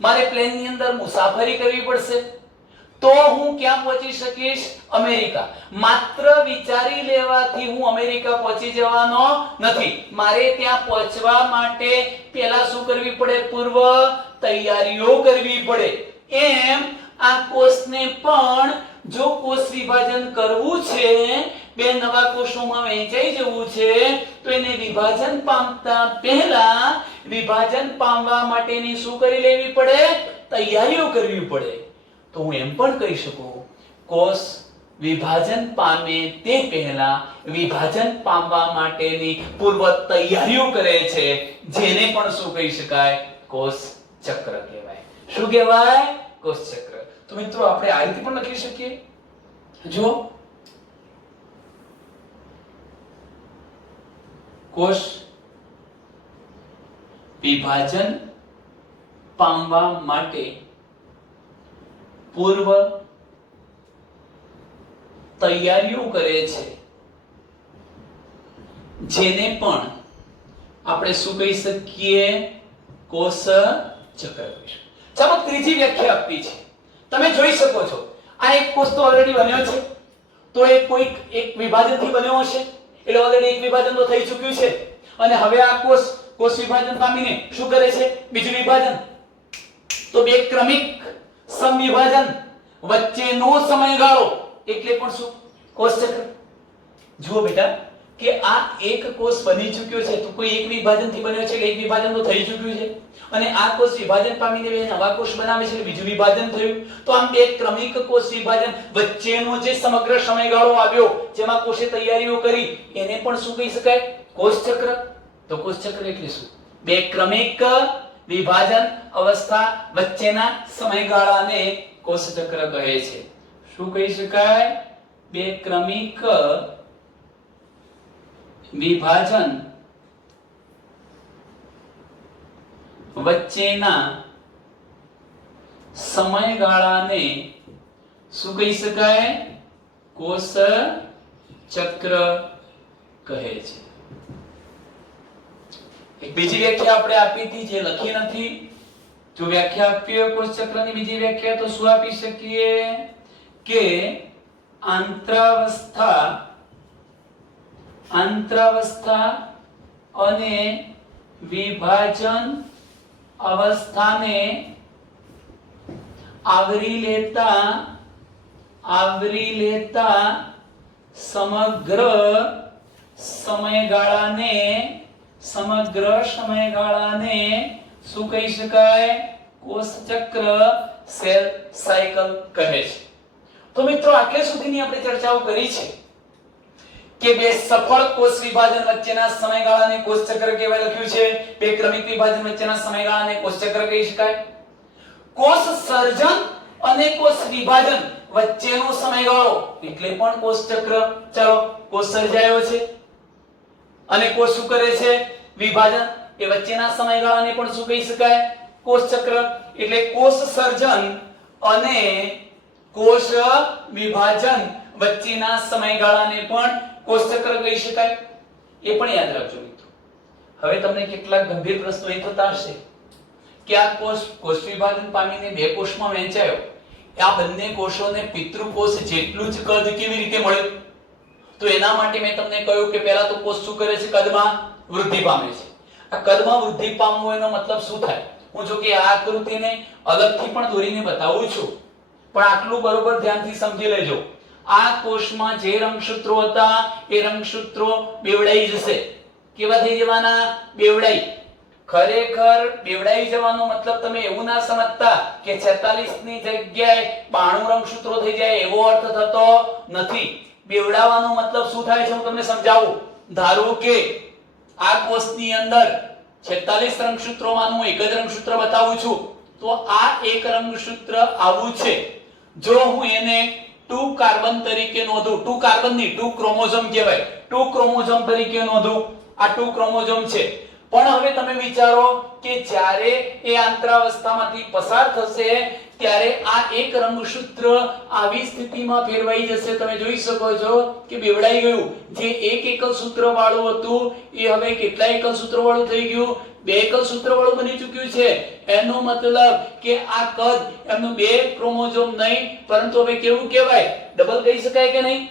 મારે પ્લેનની અંદર મુસાફરી કરવી પડશે. તો હું ક્યાં પહોંચી શકીશ? અમેરિકા. માત્ર વિચારી લેવાથી હું અમેરિકા પહોંચી જવાનો નથી. મારે ત્યાં પહોંચવા માટે પહેલા શું કરવી પડે? પૂર્વ તૈયારીઓ કરવી પડે. એમ આ કોષને પણ જો કોષ વિભાજન કરવું છે, બે નવા કોષોમાં વહેંચાઈ જવું છે, તો એને વિભાજન પામતા પહેલા વિભાજન પામવા માટેની શું કરી લેવી પડે? તૈયારીઓ કરવી પડે. તો હું એમ પણ કહી શકું, કોષ વિભાજન પામે તે પહેલા વિભાજન પામવા માટેની પૂર્વ તૈયારીઓ કરે છે, જેને પણ શું કહી શકાય? કોષ ચક્ર કહેવાય. શું કહેવાય? કોષ ચક્ર. તો મિત્રો આપણે આ રીતે પણ લખી શકીએ. જો કોષ વિભાજન પામવા માટે પૂર્વ તૈયારીઓ કરે છે, જેને પણ આપણે શું કહી શકીએ? કોષ ચક્ર કહીશું. ચાલો ત્રીજી વ્યાખ્યા આપી છે. તમે જોઈ શકો છો આ એક કોષ તો ઓલરેડી બન્યો છે, તો એ કોઈક એક વિભાજનથી બન્યો હશે, એટલે ઓલરેડી એક વિભાજન તો થઈ ચૂક્યું છે, અને હવે આ કોષ વિભાજન પામીને શું કરે છે? બીજું વિભાજન. તો બે ક્રમિક સમવિભાજન વચ્ચેનો સમયગાળો એટલે પણ શું? કોષ ચક્ર. જુઓ બેટા કે આ એક કોષ બની ચૂક્યો છે, તો કોઈ એક વિભાજનથી બન્યો છે, એટલે એક વિભાજન તો થઈ ચૂક્યું છે, અને આ કોષ વિભાજન પામીને બે નવા કોષ બનાવે છે, એટલે બીજું વિભાજન થયું. તો આમ બે ક્રમિક કોષ વિભાજન વચ્ચેનો જે સમગ્ર સમયગાળો આવ્યો, જેમાં કોષે તૈયારીઓ કરી, એને પણ શું કહી શકાય? કોષ ચક્ર. તો કોષ ચક્ર એટલે શું? બે ક્રમિક વિભાજન અવસ્થા વચ્ચેના સમયગાળાને કોષ ચક્ર કહે છે. શું કહી શકાય? બે ક્રમિક વિભાજન વચ્ચેના સમયગાળાને શું કહી શકાય? કોષ ચક્ર કહે છે. એક બીજી વ્યાખ્યા આપણે આપી હતી, જે લખી નથી. જો વ્યાખ્યા આપી હોય કોષ ચક્રની બીજી વ્યાખ્યા, તો શું આપી શકીએ? કે આંતરાવસ્થા અને વિભાજન અવસ્થાને આવરી લેતા સમગ્ર સમયગાળાને શું કહી શકાય? કોષ ચક્ર, સેલ સાયકલ કહે છે. તો મિત્રો આટલે સુધીની આપણે ચર્ચાઓ કરી છે કે બે સફળ કોષ વિભાજન વચ્ચેના સમયગાળાને કોષ ચક્ર કહેવાય. લખ્યું છે બે ક્રમિક વિભાજન વચ્ચેના સમયગાળાને કોષ ચક્ર કહી શકાય. કોષ સર્જન અને કોષ વિભાજન વચ્ચેનો સમયગાળો એટલે પણ કોષ ચક્ર. ચાલો, કોષ સર્જાયો છે અને કોષ શું કરે છે? વિભાજન. એ વચ્ચેના સમયગાળાને પણ શું કહી શકાય? કોષ ચક્ર. એટલે કોષ સર્જન અને કોષ વિભાજન વચ્ચેના સમયગાળાને પણ કોષ ચક્ર કહી શકાય. એ પણ યાદ રાખજો મિત્રો. હવે તમને કેટલાક ગંભીર પ્રશ્નો એ થતા હશે કે આ કોષ વિભાજન પામીને બે કોષમાં વહેંચાયો, આ બંને કોષોને પિતૃકોષ જેટલું જ કદ કેવી રીતે મળ્યું? તો એના માટે મેં તમને કહ્યું કે પહેલા તો કોષ શું કરે છે? કદમાં વૃદ્ધિ પામે છે. આ કદમાં વૃદ્ધિ પામવું એનો મતલબ શું થાય? હું જો કે આ આકૃતિને અલગથી પણ દોરીને બતાવું છું, પણ આટલું બરોબર ધ્યાનથી સમજી લેજો. આ કોષમાં જે રંગસૂત્રો હતા એ રંગસૂત્રો બેવડાઈ જશે. કેવા થઈ જવાના? બેવડાઈ. ખરેખર બેવડાઈ જવાનો મતલબ તમે એવું ના સમજતા કે 46 ની જગ્યાએ 92 રંગસૂત્રો થઈ જાય એવો અર્થ થતો નથી. બેવડાવાનો મતલબ શું થાય છે હું તમને સમજાવું. ધારો કે આ કોષની અંદર 46 રંગસૂત્રોમાંનું હું એક જ રંગસૂત્ર બતાવું છું, તો આ એક રંગસૂત્ર આવું છે. જો હું એને 2 કાર્બન તરીકે નોંધું. 2 કાર્બન ની 2 ક્રોમોઝોમ કહેવાય. 2 ક્રોમોઝોમ તરીકે નોંધું. આ 2 ક્રોમોઝોમ છે. પણ હવે તમે વિચારો કે જ્યારે એ આંતરાવસ્થામાંથી પસાર થશે ત્યારે આ એક રંગસૂત્ર આવી સ્થિતિમાં ફેરવાઈ જશે. તમે જોઈ શકો છો કે બેવડાઈ ગયું. જે એક એકલ સૂત્ર વાળું હતું એ હવે કેટલા એકલ સૂત્ર વાળું થઈ ગયું? 2 એકલ સૂત્ર વાળું બની ચૂક્યું છે. એનો મતલબ કે આ કદ એમનું 2 ક્રોમોઝોમ નહીં પરંતુ હવે કેવું કહેવાય? ડબલ કહી શકાય કે નહીં?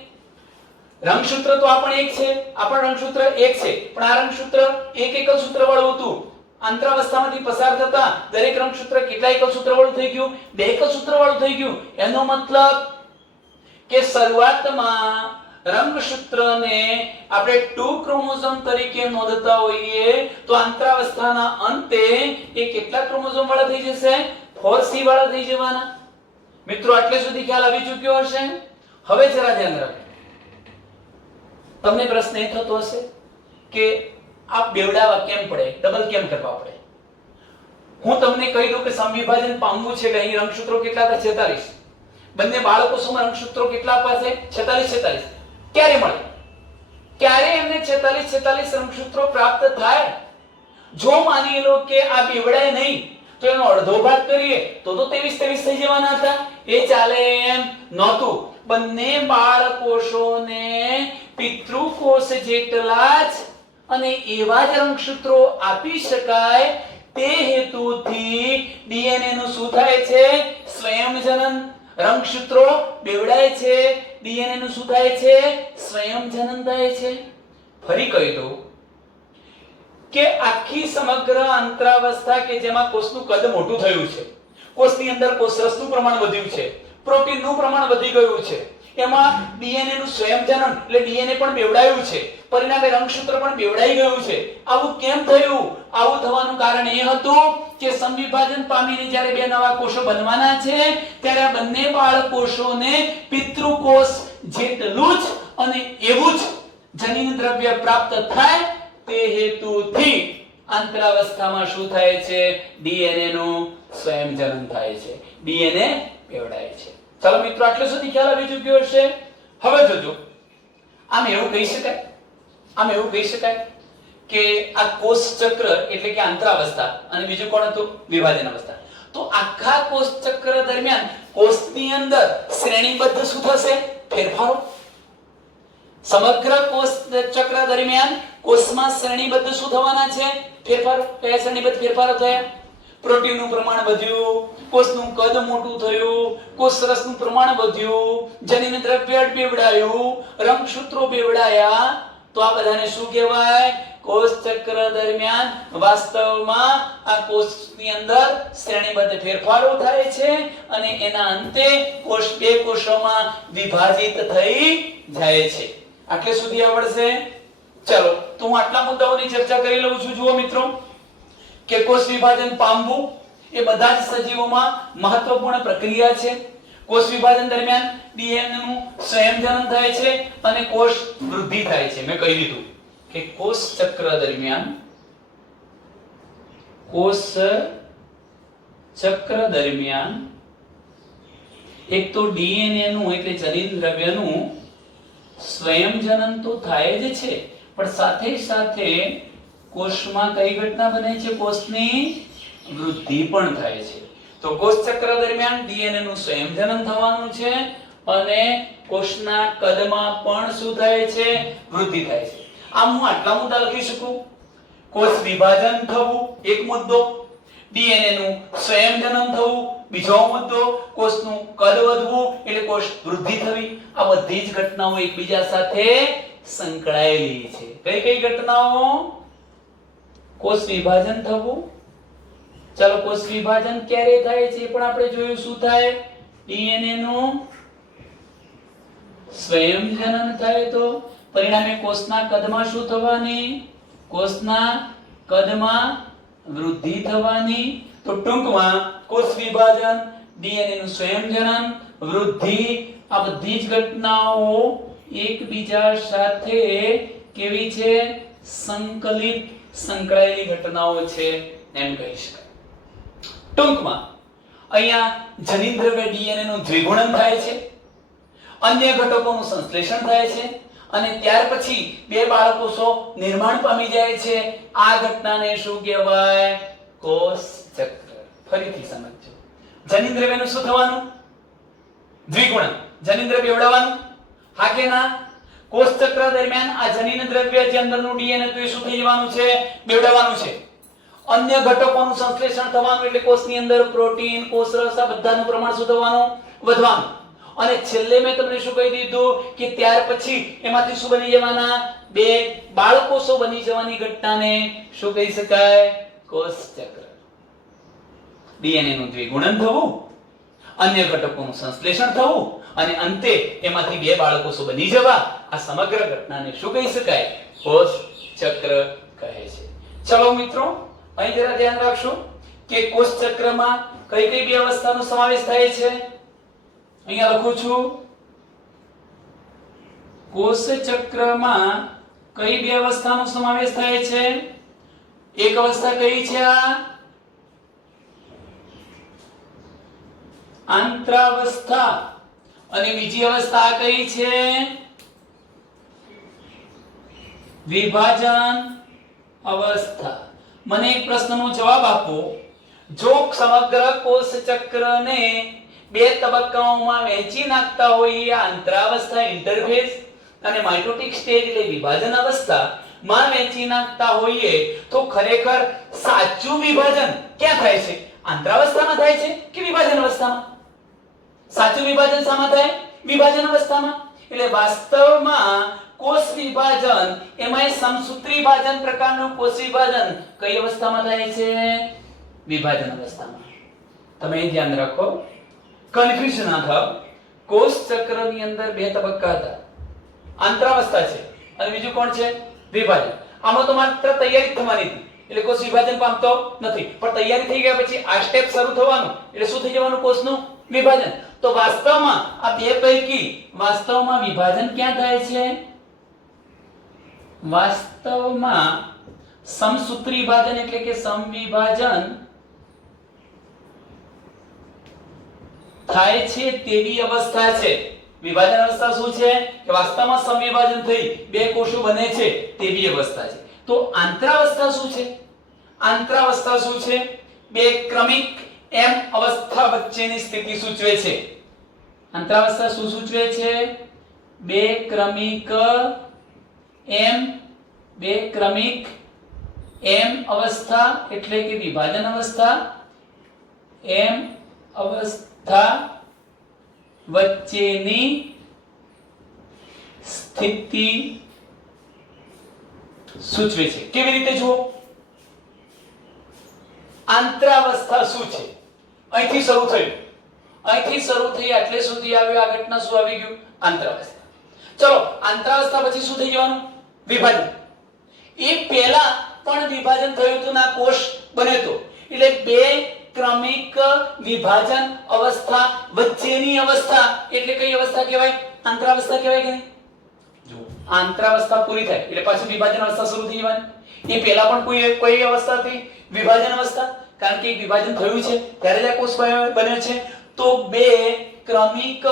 રંગસૂત્ર તો આ પણ એક છે, આ પણ રંગસૂત્ર એક છે, પણ આ રંગસૂત્ર એક એકલ સૂત્ર વાળું હતું. આંતરાવસ્થામાંથી પસાર થતા દરેક રંગસૂત્ર કેટલા એકલ સૂત્ર વાળું થઈ ગયું? 2 એકલ સૂત્ર વાળું થઈ ગયું. એનો મતલબ કે શરૂઆતમાં રંગસૂત્રને આપણે 2 ક્રોમોઝોમ તરીકે નોંધતા હોઈએ તો આંતરાવસ્થાના અંતે એ કેટલા ક્રોમોઝોમ વાળા થઈ જશે? 4C વાળા થઈ જવાના. મિત્રો આટલે સુધી ખ્યાલ આવી ચૂક્યો હશે. હવે જરા ધ્યાન રાખો. તમને પ્રશ્ન એ થતો હશે કે આ બેવડાવા કેમ પડે, ડબલ કેમ કરવા પડે? હું તમને કહી દઉં કે સમવિભાજન પામવું છે એટલે અહીં રંગસૂત્રો કેટલા હતા? 46. બંને બાળકોમાં રંગસૂત્રો કેટલા આપ્યા છે? 46. ક્યારે મળે? ક્યારે એમને 46 રંગસૂત્રો પ્રાપ્ત થાય? જો માની લો કે આ બેવડાય નહીં તો એનો અડધો ભાગ કરીએ તો 23 થઈ જવાના હતા. એ ચાલે એમ નહોતું. બંને બાળકોષોને પિતૃકોષ જેટલા જ અને એવા જ રંગસૂત્રો આપી શકાય તે હેતુથી ડીએનએ નું શું થાય છે? સ્વયંજનન. રંગસૂત્રો બેવડાય છે, ડીએનએ નું શું થાય છે? સ્વયંજનન થાય છે. ફરી કહી દઉં કે આખી સમગ્ર અંતરાવસ્થા કે જેમાં કોષનું કદ મોટું થયું છે, કોષની અંદર કોષરસનું પ્રમાણ વધ્યું છે, પ્રોટીનનું પ્રમાણ વધી ગયું છે, એમાં ડીએનએ નું સ્વયંજનન એટલે ડીએનએ પણ બેવડાયું છે, પરિણામે રંગસૂત્ર પણ બેવડાઈ ગયું છે. આવું કેમ થયું? આવું થવાનું કારણ એ હતું કે સમવિભાજન પામીને જ્યારે 2 નવા કોષો બનવાના છે ત્યારે આ બંને બાળકોષોને પિતૃકોષ જેટલું જ અને એવું જ જનીન દ્રવ્ય પ્રાપ્ત થાય તે હેતુથી આંતરાવસ્થામાં શું થાય છે? ડીએનએ નું સ્વયંજનન થાય છે, ડીએનએ બેવડાય છે. ચાલો મિત્રો આટલે સુધી ખ્યાલ આવી ચૂક્યો હશે. હવે જોજો, આમ એવું કહી શકાય કે આ કોષ ચક્ર એટલે કે આંતરાવસ્થા અને બીજું કોણ હતું? વિભાજન અવસ્થા. તો આખા કોષ ચક્ર દરમિયાન કોષની અંદર શ્રેણીબદ્ધ શું થશે? ફેરફારો. સમગ્ર કોષ ચક્ર દરમિયાન કોષમાં શ્રેણીબદ્ધ શું થવાના છે? ફેરફારો. કયા શ્રેણીબદ્ધ ફેરફારો થયા? પ્રોટીનનું પ્રમાણ વધ્યું, કોષનું કદ મોટું થયું, કોષરસનું પ્રમાણ વધ્યું, જનીન દ્રવ્ય બેવડાયું, રંગસૂત્રો બેવડાયા. તો આ બધાને શું કહેવાય? કોષ ચક્ર દરમિયાન વાસ્તવમાં આ કોષની અંદર શ્રેણીબદ્ધ ફેરફારો થાય છે અને એના અંતે કોષ 2 કોષોમાં વિભાજિત થઈ જાય છે. આટલે સુધી આવડશે? ચલો તો હું આટલા મુદ્દાઓની ચર્ચા કરી લઉં છું. જુઓ મિત્રો કે કોષ વિભાજન પામવું એ બધા જ સજીવોમાં મહત્વપૂર્ણ પ્રક્રિયા છે. કોષ વિભાજન દરમિયાન ડીએનએ નું સંયોજન થાય છે અને કોષ વૃદ્ધિ થાય છે. મેં કહી દીધું કે કોષ ચક્ર દરમિયાન એક તો ડીએનએ નું એટલે જનીન દ્રવ્યનું સ્વયંજનન તો થાય જ છે, પણ સાથે સાથે કોષમાં કઈ ઘટના બને છે? કોષની વૃદ્ધિ પણ થાય છે. તો કોષ ચક્ર દરમિયાન ડીએનએ નું સંયોજન થવાનું છે અને કોષના કદમાં પણ શું થાય છે? વૃદ્ધિ થાય છે. આમ હું આટલા મુદ્દા લખી શકું. કોષ વિભાજન થવું એક મુદ્દો, ડીએનએ નું સંયોજન થવું બીજો મુદ્દો, કોષનું કદ વધવું એટલે કોષ વૃદ્ધિ થવી. આ બધી જ ઘટનાઓ એકબીજા સાથે સંકળાયેલી છે. કઈ ઘટનાઓ? કોષ વિભાજન થવું. ચાલો કોષ વિભાજન ક્યારે થાય છે પણ આપણે જોયું. શું થાય? ડીએનએ નું સ્વયંજનન થાય તો પરિણામે કોષના કદમાં શું થવાની? કોષના કદમાં વૃદ્ધિ થવાની. તો ટૂંકમાં કોષ વિભાજન, ડીએનએ નું સંયોજન, વૃદ્ધિ આ બધી જ ઘટનાઓ એકબીજા સાથે કેવી છે? સંકળાયેલી ઘટનાઓ છે એમ કહી શકાય. ટૂંકમાં અહીંયા જનીન દ્રવ્ય ડીએનએ નું દ્વિગુણન થાય છે અન્ય ઘટકોનું સંશ્લેષણ થાય છે અને ત્યાર પછી બે બાળકોષો નિર્માણ પામી જાય છે. આ ઘટનાને શું કહેવાય? કોષ ચક્ર. ફરીથી સમજો. જનીન્દ્રવ્યનું શું થવાનું? દ્વિગુણન. જનીન્દ્રવ્ય બેવડાવવાનું. હા કે ના? કોષ ચક્ર દરમિયાન આ જનીન દ્રવ્ય જે અંદરનું ડીએનએ હતું એ શું થઈ જવાનું છે? બેવડાવવાનું છે. અન્ય ઘટકોનું સંશ્લેષણ થવાનું એટલે કોષની અંદર પ્રોટીન, કોષરસ આ બધાનું પ્રમાણ શું થવાનું? વધવાનું. અને છેલ્લે મેં તમને શું કહી દીધું કે ત્યાર પછી એમાંથી શું બની જવાના? બે બાળકોષો બની જવાની ઘટનાને શું કહી શકાય? કોષ ચક્ર. ડીએનએ નું દ્વિગુણન થવું, અન્ય ઘટકોનું સંશ્લેષણ થવું અને અંતે એમાંથી બે બાળકોષો બની જવા, આ સમગ્ર ઘટનાને શું કહી શકાય? કોષ ચક્ર કહે છે. ચલો મિત્રો, અહીં જરા ધ્યાન રાખશો કે કોષ ચક્રમાં કઈ કઈ બે અવસ્થાનો સમાવેશ થાય છે. અહીંયા લખું છું, કોષ ચક્રમાં કઈ બે અવસ્થાનો સમાવેશ થાય છે? એક અવસ્થા કઈ છે? આ આંતરાવસ્થા. અને બીજી અવસ્થા કઈ છે? વિભાજન અવસ્થા. મને એક પ્રશ્નનો જવાબ આપો. જો સમગ્ર કોષ ચક્રને બે તબક્કાઓમાં વહેંચી નાખતા હોઈએ, આંતરાવસ્થા ઇન્ટરફેઝ અને માઇટોટિક સ્ટેજ એટલે વિભાજન અવસ્થા માં વહેંચી નાખતા હોઈએ, તો ખરેખર સાચું વિભાજન ક્યાં થાય છે? આંતરાવસ્થામાં થાય છે કે વિભાજન અવસ્થામાં? સાચું વિભાજન શામાં થાય? વિભાજન અવસ્થામાં. એટલે વાસ્તવમાં કોષ વિભાજન, એમાં સમસૂત્રી વિભાજન પ્રકારનું કોષ વિભાજન કઈ અવસ્થામાં થાય છે? વિભાજન અવસ્થામાં. તમે ધ્યાન રાખો, કન્ફ્યુઝન ના થાવ. કોષ ચક્રની અંદર બે તબક્કા હતા. આંતરાવસ્થા છે અને બીજું કોણ છે? વિભાજન. આમાં તો માત્ર તૈયારી થવાની હતી એટલે કોષ વિભાજન પામતો નથી, પણ તૈયારી થઈ ગયા પછી આ સ્ટેપ શરૂ થવાનું એટલે શું થઈ જવાનું? કોષનું વિભાજન. તો વાસ્તવમાં આ બે પૈકી વાસ્તવમાં વિભાજન ક્યાં થાય છે? વાસ્તવમાં સમસૂત્રી વિભાજન એટલે કે સમવિભાજન થાય છે તેવી અવસ્થા છે. વિભાજન અવસ્થા શું છે? કે વાસ્તવમાં સમવિભાજન થઈ બે કોષો બને છે તેવી અવસ્થા છે. તો આંતરાવસ્થા શું છે? આંતરાવસ્થા શું છે? બે ક્રમિક એમ અવસ્થા વચ્ચેની સ્થિતિ સૂચવે છે. આંતરાવસ્થા શું સૂચવે છે? બે ક્રમિક એમ અવસ્થા એટલે કે વિભાજન અવસ્થા, એમ અવસ્થા વચ્ચેની સ્થિતિ સૂચવે છે. કેવી રીતે જુઓ? આંતરાવસ્થા શું છે? અહીંથી શરૂ થયું, અહીંથી શરૂ થઈ એટલે સુધી આવ્યું. આ ઘટના શું આવી ગયું? આંતરાવસ્થા. ચલો, આંતરાવસ્થા પછી શું થઈ જવાનું? વિભાજન. એ પહેલા પણ વિભાજન થયું હતું ના કોષ બન્યો હતો. એટલે બે ક્રમિક વિભાજન અવસ્થા વચ્ચેની અવસ્થા એટલે કઈ અવસ્થા કહેવાય? આંતરાવસ્થા કહેવાય કે નહીં? જો આંતરાવસ્થા પૂરી થાય એટલે પાછી વિભાજન અવસ્થા શરૂ થઈ જવાની. એ પહેલા પણ કોઈ અવસ્થા હતી? વિભાજન અવસ્થા. કારણ કે વિભાજન થયું છે ત્યારે જ આ કોષ બન્યો છે. તો બે ક્રમિક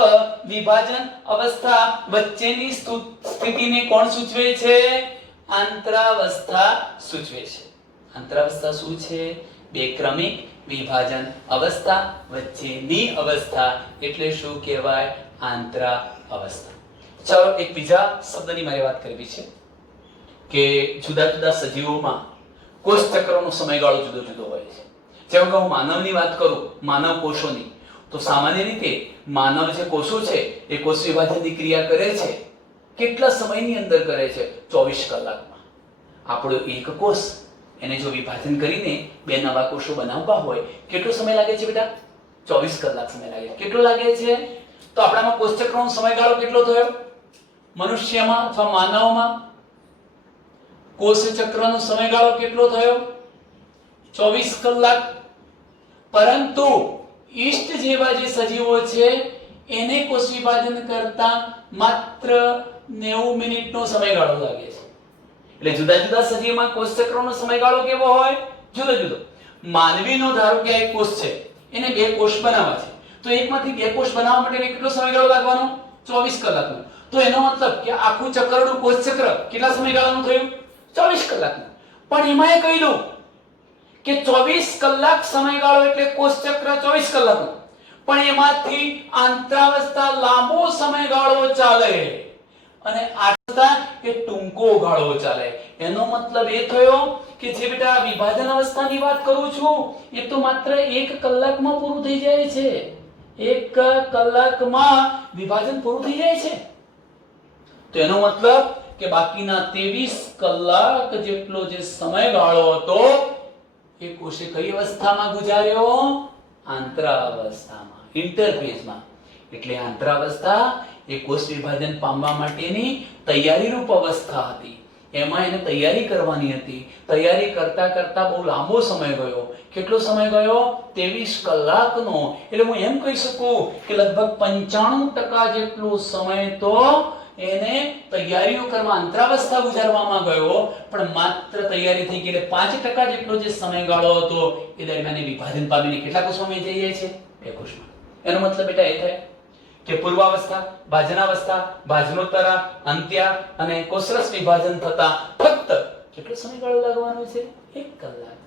વિભાજન અવસ્થા વચ્ચેની સ્થિતિને કોણ સૂચવે છે? આંતરાવસ્થા સૂચવે છે. આંતરાવસ્થા શું છે? બે ક્રમિક વિભાજન અવસ્થા વચ્ચેની અવસ્થા એટલે શું કહેવાય? આંતરાવસ્થા. ચાલો, એક બીજા શબ્દની મારે વાત કરવી છે કે જુદા જુદા સજીવોમાં કોષ ચક્રનો સમયગાળો જુદો જુદો હોય છે. જેમ કે હું માનવની વાત કરું, માનવ કોષોની, તો સામાન્ય રીતે માનવ જે કોષો છે એ કોષ વિભાજનની ક્રિયા કરે છે. કેટલા સમયની અંદર કરે છે? 24 કલાકમાં. આપણો એક કોષ એને જો વિભાજન કરીને બે નવા કોષો બનાવવા હોય કેટલો સમય લાગે છે બેટા? 24 કલાક સમય લાગે. કેટલો લાગે છે? તો આપણામાં કોષ ચક્રનો સમયગાળો કેટલો થયો? મનુષ્યમાં અથવા માનવમાં કોષ ચક્રનો સમયગાળો કેટલો થયો? 24 કલાક. પરંતુ ઈષ્ટ જેવા જે સજીવો છે એને કોષ વિભાજન કરતા માત્ર 90 મિનિટનો સમયગાળો લાગે છે. એટલે જુદા જુદા સજીવમાં કોષ ચક્રનો સમયગાળો કેવો હોય? જુદો જુદો. માનવીનો ધારો કે એક કોષ છે, એને બે કોષ બનાવવા છે, તો એકમાંથી બે કોષ બનાવવા માટે કેટલો સમયગાળો લાગવાનો? 24 કલાકનું. તો એનો મતલબ કે આખું ચક્રનું કોષ ચક્ર કેટલા સમયગાળાનું થયું? 24 કલાકનું. પણ એમાં એ કહી દઉં કે 24 કલાક સમયગાળો એટલે કોષ ચક્ર 24 કલાકનું. પણ એમાંથી આંતરાવસ્થા લાંબો સમયગાળો ચાલે અને આંતરાવસ્થા એ ટૂંકો ગાળો ચાલે. એનો મતલબ એ થયો કે જે બેટા વિભાજન અવસ્થાની વાત કરું છું એ તો માત્ર 1 કલાકમાં પૂરું થઈ જાય છે. 1 કલાકમાં વિભાજન પૂરું થઈ જાય છે. તો એનો મતલબ કે બાકીના 23 કલાક જેટલો જે સમયગાળો હતો એ કોષે કઈ અવસ્થામાં ગુજાર્યો? આંતરાવસ્થામાં, ઇન્ટરફેઝમાં. એટલે આંતરાવસ્થા એ કોષ વિભાજન પામવા માટેની તૈયારી રૂપ અવસ્થા હતી. એમાં એને તૈયારી કરવાની હતી. તૈયારી કરતા કરતા બહુ લાંબો સમય ગયો. કેટલો સમય ગયો? 23 કલાકનો. એટલે હું એમ કહી શકું કે લગભગ 95% જેટલો સમય તો એને તૈયારીઓ કરવા અંતરાવસ્થા ગુજારવામાં ગયો. પણ માત્ર તૈયારી થઈ ગઈ એટલે 5% જેટલો જે સમયગાળો હતો એ દરમિયાન વિભાજન પામીને કેટલા કોષમાં વહેંચાઈ જાય છે? 2 કોષમાં. એનો મતલબ બેટા એ થાય કે પૂર્વાવસ્થા, ભાજનાવસ્થા, ભાજનોત્તરા, અંત્યા અને કોષરસ વિભાજન થતા ફક્ત કેટલો સમયગાળો લાગવાનો છે? 1 કલાક.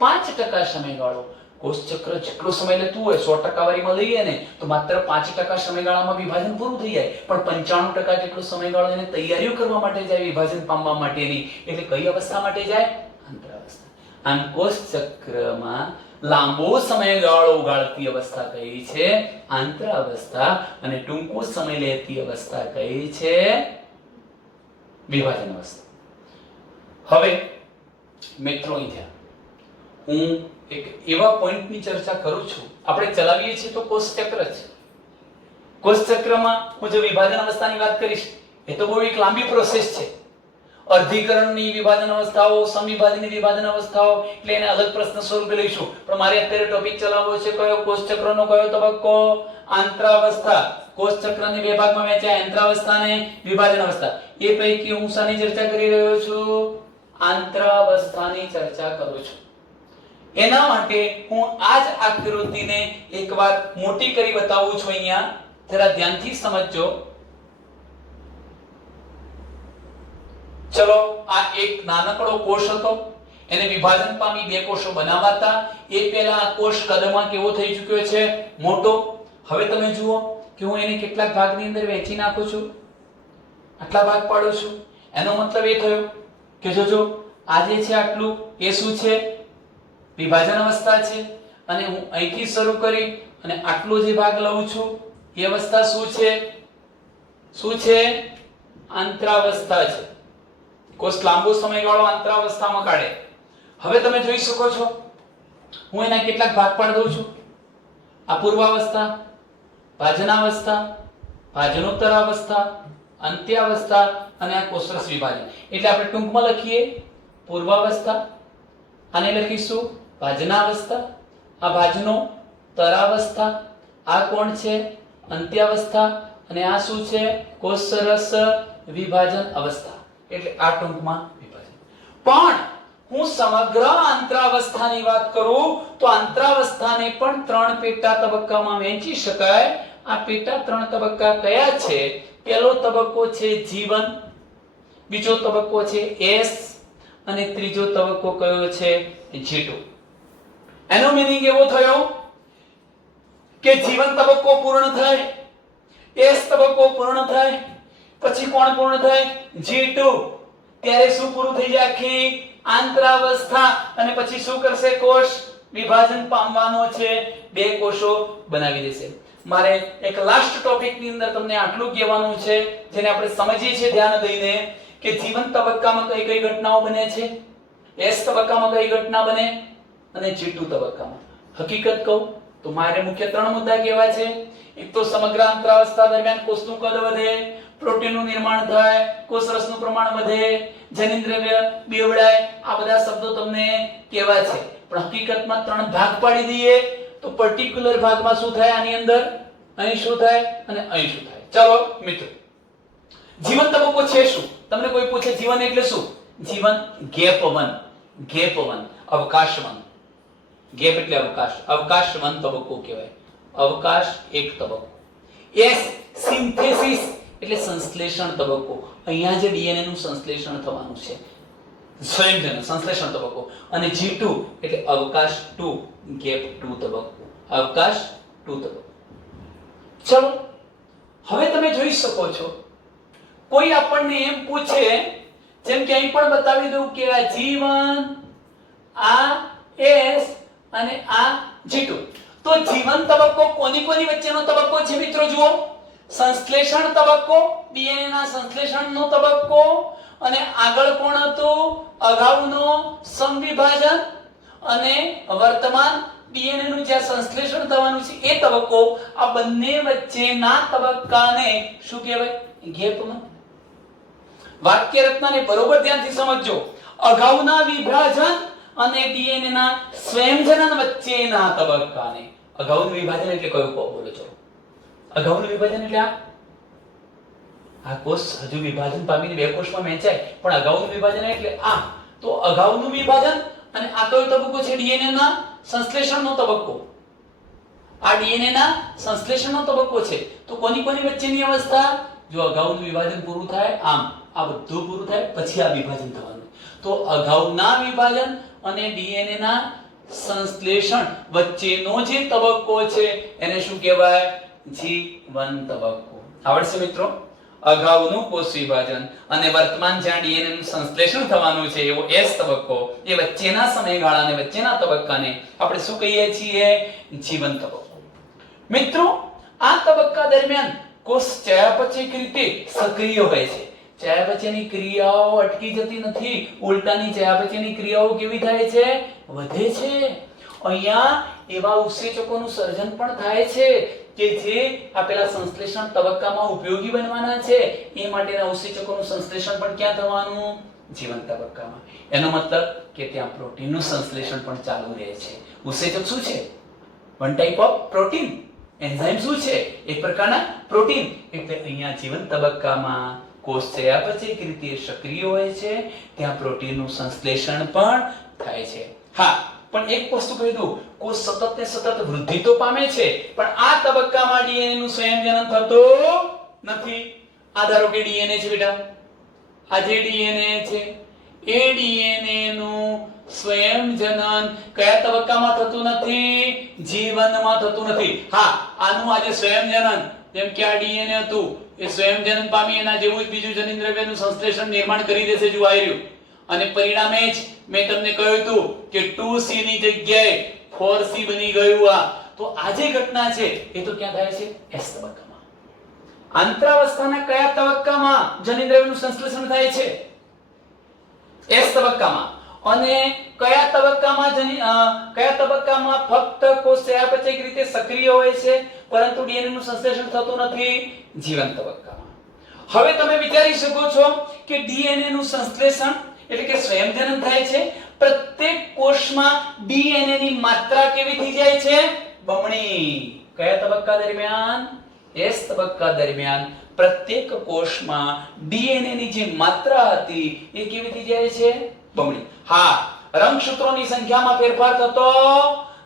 5% સમયગાળો. કોષ ચક્ર જેટલો સમય લેતું હોય 100% વારીમાં લઈએ ને તો માત્ર 5% સમયગાળામાં વિભાજન પૂરું થઈ જાય. પણ 95% જેટલો સમયગાળો એને તૈયારીઓ કરવા માટે જાય વિભાજન પામવા માટેની. એટલે કઈ અવસ્થા માટે જાય? આંતરાવસ્થા. આમ કોષ ચક્રમાં લાંબો સમયગાળો ગાળતી અવસ્થા કઈ છે? આંતરાવસ્થા. અને ટૂંકો સમય લેતી અવસ્થા કઈ છે? વિભાજન અવસ્થા. હવે મિત્રો અહીંયા હું એક એવા પોઈન્ટની ચર્ચા કરું છું. આપણે ચલાવીએ છીએ તો કોષ ચક્ર છે. કોષ ચક્રમાં હું જો વિભાજન અવસ્થાની વાત કરીશ એ તો બહુ એક લાંબી પ્રોસેસ છે. અર્ધીકરણની વિભાજન અવસ્થાઓ, સમવિભાજનની વિભાજન અવસ્થાઓ, એટલે એને અલગ પ્રશ્ન સ્વરૂપે લઈશું. પણ મારે અત્યારે ટોપિક ચલાવવો છે કયો? કોષ ચક્રનો કયો તબક્કો? આંતરાવસ્થા. કોષ ચક્રને 2 ભાગમાં વહેંચાય, આંતરાવસ્થા અને વિભાજન અવસ્થા. એ પૈકી હું શાની ચર્ચા કરી રહ્યો છું? આંતરાવસ્થાની ચર્ચા કરું છું. એના માટે હું આ જ આકૃતિને એકવાર મોટી કરી બતાવું છું. અહીંયા જરા ધ્યાનથી સમજજો. ચલો, આ એક નાનકડો કોષ હતો. એને વિભાજન પામી 2 કોષો બનાવાતા. એ પહેલા આ કોષ કદમાં કેવો થઈ ચૂક્યો છે? મોટો. હવે તમે જુઓ કે હું એને કેટલાક ભાગની અંદર વહેંચી નાખું છું. આટલા ભાગ પાડું છું. એનો મતલબ એ થયો કે જોજો આ જે છે આટલું એ શું છે? વિભાજન અવસ્થા છે. અને હું અહીંથી શરૂ કરી અને આટલો જે ભાગ લઉં છું એ અવસ્થા શું છે? શું છે? આંતરાવસ્થા છે. કોષ લાંબો સમયગાળો આંતરાવસ્થામાં કાઢે. હવે તમે જોઈ શકો છો હું એના કેટલાક ભાગ પાડી દઉં છું. આ પૂર્વાવસ્થા, ભાજનાવસ્થા, ભાજનોત્તરાવસ્થા, અંત્યાવસ્થા અને આ કોષરસ વિભાજન. એટલે આપણે ટૂંકમાં લખીએ પૂર્વાવસ્થા, આને લખીશું ભાજનાવસ્થા, આ ભાજનો તરાવસ્થા, આ કોણ છે? અંત્યાવસ્થા, અને આ શું છે? કોષરસ વિભાજન અવસ્થા. એટલે આ ટૂંકમાં વિભાજન. પણ હું સમગ્ર આંતરાવસ્થાની વાત કરું તો આંતરાવસ્થાને પણ 3 પેટા તબક્કામાં વહેંચી શકાય. આ પેટા 3 તબક્કા કયા છે? પહેલો તબક્કો છે જીવન, બીજો તબક્કો છે એસ અને ત્રીજો તબક્કો કયો છે? G2. એનો મીનિંગ એવો થયો કે જીવન તબક્કો પૂર્ણ થાય, એસ તબક્કો પૂર્ણ થાય, પછી કોણ પૂર્ણ થાય? G2. ત્યારે શું પૂરું થઈ જાય? આખી આંતરાવસ્થા. અને પછી શું કરશે કોષ? વિભાજન પામવાનો છે. 2 કોષો બનાવી દેશે. મારે એક લાસ્ટ ટોપિક ની અંદર તમને આટલું કહેવાનું છે જેને આપણે સમજીએ છીએ ધ્યાન દઈને કે જીવન તબક્કામાં કઈ કઈ ઘટનાઓ બને છે, એસ તબક્કામાં કઈ ઘટના બને અને G2 તબક્કામાં. હકીકત કહું તો મારે મુખ્ય 3 મુદ્દા કહેવા છે. એક તો સમગ્ર આંતરાવસ્થા દરમિયાન કોષનું કદ વધે, પ્રોટીનનું નિર્માણ થાય, કોષરસનું પ્રમાણ વધે, જનીન્દ્રવ્ય બેવડાય. આ બધા શબ્દો તમને કહેવા છે. પણ હકીકતમાં 3 ભાગ પાડી દઈએ તો પર્ટિક્યુલર ભાગમાં શું થાય? આની અંદર અહીં શું થાય અને અહીં શું થાય? ચાલો મિત્રો, જીવન તબક્કો છે શું? તમને કોઈ પૂછે જીવન એટલે શું? જીવન ગેપ 1, અવકાશ 1. ગેપ એટલે અવકાશ, અવકાશ 1 તબક્કો કહેવાય. અવકાશ 1 તબક્કો. એસ સિન્થેસિસ એટલે સંશ્લેષણ તબક્કો. અહીંયા જે ડીએનએ નું સંશ્લેષણ થવાનું છે, સંયોજન સંશ્લેષણ તબક્કો. અને G2 એટલે અવકાશ 2 ગેપ 2 તબક્કો. અવકાશ 2 તબક્કો. ચલો હવે તમે જોઈ શકો છો, કોઈ આપણને એમ પૂછે, જેમ કે અહીં પણ બતાવી દઉં કે આ G1, આ S અને આ G2. તો G1 તબક્કો કોની વચ્ચેનો તબક્કો છે મિત્રો? જુઓ, સંશ્લેષણ તબક્કો, ડીએનએ ના સંશ્લેષણનો તબક્કો. અને આગળ કોણ હતું? અગાઉનો સમવિભાજન અને વર્તમાન ડીએનએ નું જે સંશ્લેષણ થવાનું છે એ તબક્કો. આ બંને વચ્ચેના તબક્કાને શું કહેવાય? ગેપમાં. વાક્ય રચનાને બરોબર ધ્યાનથી સમજજો. અગાઉના વિભાજન અને ડીએનએ ના સ્વયંજનન વચ્ચેના તબક્કાને. અગાઉનું વિભાજન એટલે કયું કહો? બોલો છો. અગાઉનું વિભાજન એટલે આ કોષ હજુ વિભાજન પામીને બે કોષમાં વહેંચાય, પણ અગાઉનું વિભાજન એટલે આ. તો અગાઉનું વિભાજન અને આ કયો તબક્કો છે? ડીએનએ ના સંશ્લેષણનો તબક્કો. આ ડીએનએ ના સંશ્લેષણનો તબક્કો છે. તો કોની વચ્ચેની અવસ્થા? જો અગાઉનું વિભાજન પૂરું થાય, આમ આ બધું પૂરું થાય પછી આ વિભાજન થવાનું. તો અગાઉના વિભાજન અને ડીએનએ ના સંશ્લેષણ વચ્ચેનો જે તબક્કો છે એને શું કહેવાય? G1 તબક્કો. આવડશે મિત્રો? અગાઉનું કોષ વિભાજન અને વર્તમાન જ્યાં ડીએનએ નું સંશ્લેષણ થવાનું છે એવો S તબક્કો, એ વચ્ચેના સમયગાળાને વચ્ચેના તબક્કાને આપણે શું કહીએ છીએ? G1 તબક્કો. મિત્રો આ તબક્કા દરમિયાન કોષ ચયાપચયિક રીતે સક્રિય હોય છે. ચયાપચયની ક્રિયાઓ અટકી જતી નથી, ઉલટાની ચયાપચયની ક્રિયાઓ કેવી થાય છે? વધે છે. અહીંયા એવા ઉત્સેચકોનું સર્જન પણ થાય છે કે જે આપેલા સંશ્લેષણ તબક્કામાં ઉપયોગી બનવાના છે. એ માટેના ઉત્સેચકોનું સંશ્લેષણ પણ ક્યાં થવાનું? G1 તબક્કામાં. એનો મતલબ કે ત્યાં પ્રોટીનનું સંશ્લેષણ પણ ચાલુ રહે છે. ઉત્સેચક શું છે? One type of protein. Enzyme શું છે? એક પ્રકારના પ્રોટીન. એટલે અહીંયા G1 તબક્કામાં કોષ ચયાપચયિક રીતે સક્રિય હોય છે, ત્યાં પ્રોટીનનું સંશ્લેષણ પણ થાય છે. હા, પણ એક વસ્તુ કહી દઉં, કોષ સતત ને સતત વૃદ્ધિ તો પામે છે, પણ આ તબક્કામાં ડીએનએ નું સંયોજન થતું નથી. આ ધારો કે ડીએનએ છે બેટા, આ જે ડીએનએ છે એ ડીએનએ નું સ્વયંજનન કયા તબક્કામાં થતું નથી? G1 માં થતું નથી. હા, આનું આજે સ્વયંજનન, જેમ કે આ ડીએનએ હતું એ સ્વયંજનન પામી એના જેવું જ બીજું જનીન્દ્રવ્યનું સંશ્લેષણ નિર્માણ કરી દેશે. જો આવ્યું અને પરિણામે જ મેં તમને કહ્યું હતું કે 2C ની જગ્યાએ 4C બની ગયું. આ તો આ જે ઘટના છે એ તો ક્યાં થાય છે? S તબક્કામાં. આંતરાવસ્થાના કયા તબક્કામાં જનીન્દ્રવ્યનું સંશ્લેષણ થાય છે? S તબક્કામાં. અને કયા તબક્કામાં ફક્ત કોષ ચયાપચયિક રીતે સક્રિય હોય છે પરંતુ ડીએનએ નું સંશ્લેષણ થતું નથી? G1 તબક્કામાં. હવે તમે વિચારી શકો છો કે ડીએનએ નું સંશ્લેષણ એટલે કે સંયોજન થાય છે. પ્રત્યેક કોષમાં ડીએનએ ની માત્રા કેવી થઈ જાય છે? બમણી. કયા તબક્કા દરમિયાન? S તબક્કા દરમિયાન પ્રત્યેક કોષમાં ડીએનએ ની જે માત્રા હતી એ કેવી થઈ જાય છે? બમણી. હા, રંગસૂત્રોની સંખ્યામાં ફેરફાર થતો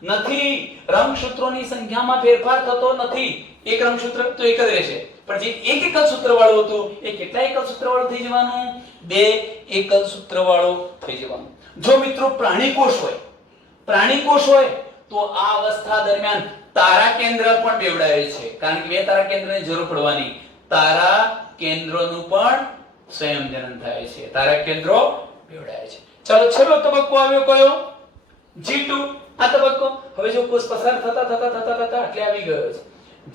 નથી. રંગસૂત્રોની સંખ્યામાં ફેરફાર થતો નથી. એક રંગસૂત્ર તો એક જ રહેશે, પણ જે એક એકલ સૂત્ર વાળું હતું એ કેટલા એકલ સૂત્ર વાળું થઈ જવાનું? 2 એકલ સૂત્ર વાળું થઈ જવાનું. જો મિત્રો પ્રાણી કોષ હોય તો આ અવસ્થા દરમિયાન તારા કેન્દ્ર પણ બેવડાવે છે, કારણ કે બે તારા કેન્દ્રની જરૂર પડવાની. તારા કેન્દ્રોનું પણ સંયોજન થાય છે. તારા કેન્દ્રો બેવડાવે છે. ચાલો, છેલ્લો તબક્કો આવ્યો કયો? G2. આ તબક્કો હવે જો કોષ પસાર થતા એટલે આવી ગયો છે.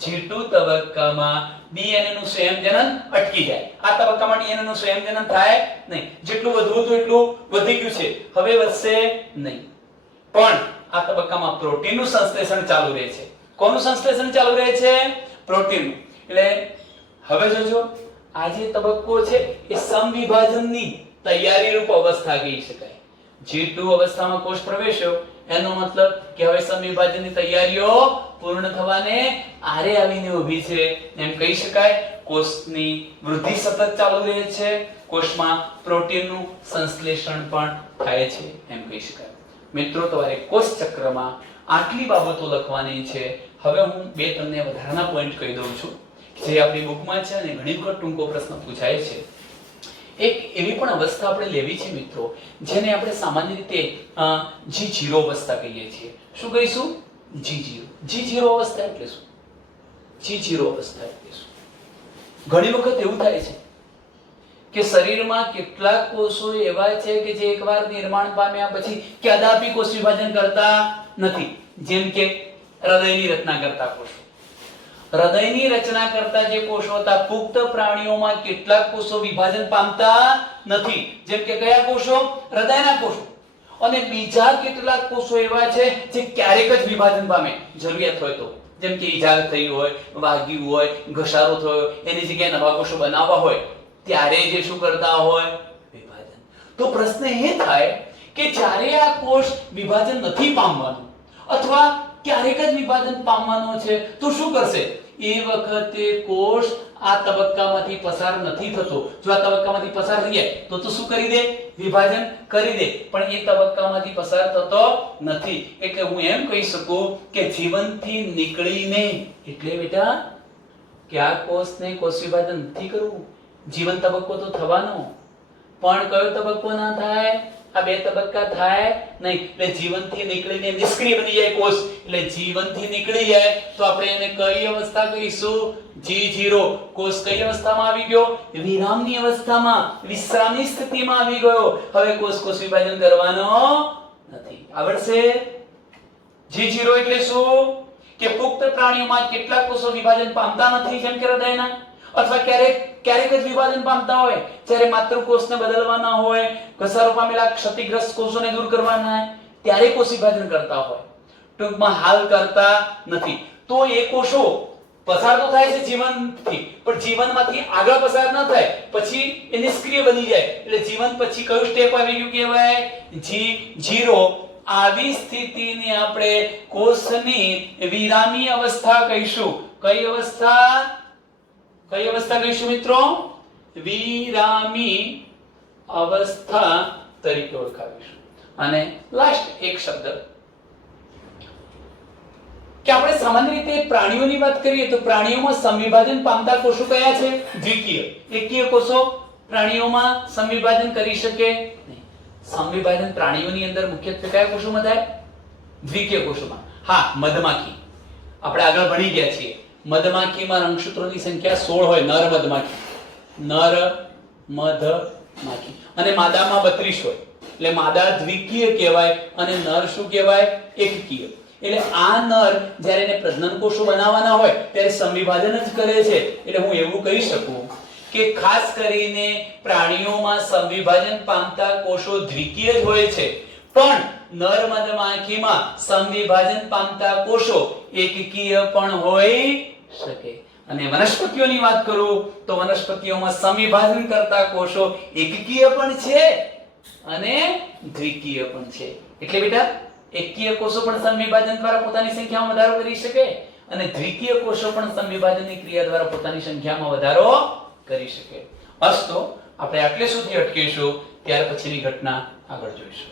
G2 તબક્કામાં ડીએનએ નું સંયોજન અટકી જાય. આ તબક્કામાં ડીએનએ નું સંયોજન થાય નહીં. જેટલું વધવું હતું એટલું વધી ગયું છે, હવે વધશે નહીં. પણ આ તબક્કામાં પ્રોટીનનું સંશ્લેષણ ચાલુ રહે છે. કોનું સંશ્લેષણ ચાલુ રહે છે? પ્રોટીનનું. એટલે હવે જોજો, આ જે તબક્કો છે એ સમવિભાજનની તૈયારી રૂપ અવસ્થા કહી શકાય. G2 અવસ્થામાં કોષ પ્રવેશ્યો એનો મતલબ કે હવે સમવિભાજનની તૈયારીઓ પૂર્ણ થવાને આરે આવીને ઊભી છે એમ કહી શકાય. કોષની વૃદ્ધિ સતત ચાલુ રહે છે, કોષમાં પ્રોટીનનું સંશ્લેષણ પણ થાય છે એમ કહી શકાય. મિત્રો, તમારે કોષ ચક્રમાં આટલી બાબતો લખવાની છે. હવે હું બે તમને વધારાના પોઈન્ટ કહી દઉં છું જે આપણી બુકમાં છે અને ઘણી વખત ટૂંકો પ્રશ્ન પૂછાય છે. એક એવી પણ અવસ્થા આપણે લેવી છે મિત્રો, જેને આપણે સામાન્ય રીતે G0 અવસ્થા કહીએ છીએ. શું કહીશું? G0. G0 અવસ્થા એટલે શું? G0 અવસ્થા એટલે શું? ઘણી વખત એવું થાય છે કે શરીરમાં કેટલાક કોષો એવા છે કે જે એકવાર નિર્માણ પામ્યા પછી કદાપી કોષ વિભાજન કરતા નથી. જેમ કે હૃદયની રચના કરતા કોષો. હૃદયની રચના કરતા જે કોષો હતા, પુખ્ત પ્રાણીઓમાં કેટલાક કોષો વિભાજન પામતા નથી. જેમ કે કયા કોષો? હૃદયના કોષો. અને બીજા કેટલાક કોષો એવા છે જે ક્યારેક જ વિભાજન પામે જરૂરિયાત હોય તો. જેમ કે ઈજા થઈ હોય, વાગ્યું હોય, ઘસારો થયો, એની જગ્યાએ નવા કોષો બનાવવા હોય ત્યારે જે શું કરતા હોય? વિભાજન. તો પ્રશ્ન એ થાય કે જ્યારે આ કોષ વિભાજન નથી પામવાનું અથવા ક્યારેક જ વિભાજન પામવાનો છે તો શું કરશે? એ વખતે કોષ આ તબક્કામાંથી પસાર નથી થતો. જો આ તબક્કામાંથી પસાર થઈ જાય તો શું કરી દે? વિભાજન કરી દે. પણ એ તબક્કામાંથી પસાર થતો નથી. એટલે હું એમ કહી શકું કે જીવનથી નીકળીને, એટલે બેટા કે આ કોષને કોષ વિભાજન નથી કરવું. જીવન તબક્કો તો થવાનો, પણ કયો તબક્કો ના થાય? આ બે તબક્કા થાય નહીં. એટલે જીવનથી નીકળીને નિષ્ક્રિય બની જાય કોષ. એટલે જીવનથી નીકળી જાય તો આપણે એને કઈ અવસ્થા કહીશું? G0. કોષ કઈ અવસ્થામાં આવી ગયો? વિરામની અવસ્થામાં, વિશ્રામની સ્થિતિમાં આવી ગયો. હવે કોષ વિભાજન કરવાનો નથી. આવડશે? G0 એટલે શું? કે પુખ્ત પ્રાણીઓમાં કેટલાક કોષો વિભાજન પામતા નથી, જેમ કે હૃદયના, અથવા ક્યારેક જ વિભાજન પામતા હોય. જ્યારે માતૃકોષને બદલવાના હોય, ઘસારો પામેલા ક્ષતિગ્રસ્ત કોષોને દૂર કરવાના હોય ત્યારે કોષ વિભાજન કરતા હોય. ટૂંકમાં હાલ કરતા નથી. તો એ કોષો પસાર તો થાય છે જીવનથી, પણ જીવનમાંથી આગળ પસાર ન થાય, પછી એ નિષ્ક્રિય બની જાય. એટલે જીવન પછી કયું સ્ટેપ આવી ગયું કહેવાય? G0. આવી સ્થિતિને આપણે કોષની વિરામી અવસ્થા કહીશું. કઈ અવસ્થા? કઈ અવસ્થા કહીશું મિત્રો? વિરામી અવસ્થા તરીકે ઓળખાવીશું. અને લાસ્ટ એક શબ્દ કે આપણે સામાન્ય રીતે પ્રાણીઓની વાત કરીએ તો પ્રાણીઓમાં સંવિભાજન પામતા કોષો કયા છે? દ્વિકીય. એકકીય કોષો પ્રાણીઓમાં સંવિભાજન કરી શકે નહીં. સંવિભાજન પ્રાણીઓની અંદર મુખ્યત્વે કયા કોષોમાં થાય? દ્વિકીય કોષોમાં. હા, મધમાખી આપણે આગળ ભણી ગયા છીએ. મધમાખીમાં રંગસૂત્રોની સંખ્યા 16 હોય. નર મધમાખી. અને માદામાં 32 હોય. એટલે માદા દ્વિકીય કહેવાય અને નર શું કહેવાય? એકકીય. એટલે આ નર જ્યારે એને પ્રજનન કોષો બનાવવાના હોય ત્યારે સંવિભાજન જ કરે છે. એટલે હું એવું કહી શકું કે ખાસ કરીને પ્રાણીઓમાં સંવિભાજન પામતા કોષો દ્વિકીય જ હોય છે, પણ નર મધમાખીમાં સંવિભાજન પામતા કોષો એકકીય પણ હોઈ શકે. અને વનસ્પતિઓની વાત કરું તો વનસ્પતિઓમાં સંવિભાજન કરતા કોષો એકકીય પણ છે અને દ્વિકીય પણ છે. એટલે બેટા એકકીય કોષો પણ સંવિભાજન દ્વારા પોતાની સંખ્યામાં વધારો કરી શકે અને દ્વિકીય કોષો પણ સંવિભાજનની ક્રિયા દ્વારા પોતાની સંખ્યામાં વધારો કરી શકે. બસ તો આપણે આટલે સુધી અટકીશું, ત્યાર પછીની ઘટના આગળ જોઈશું.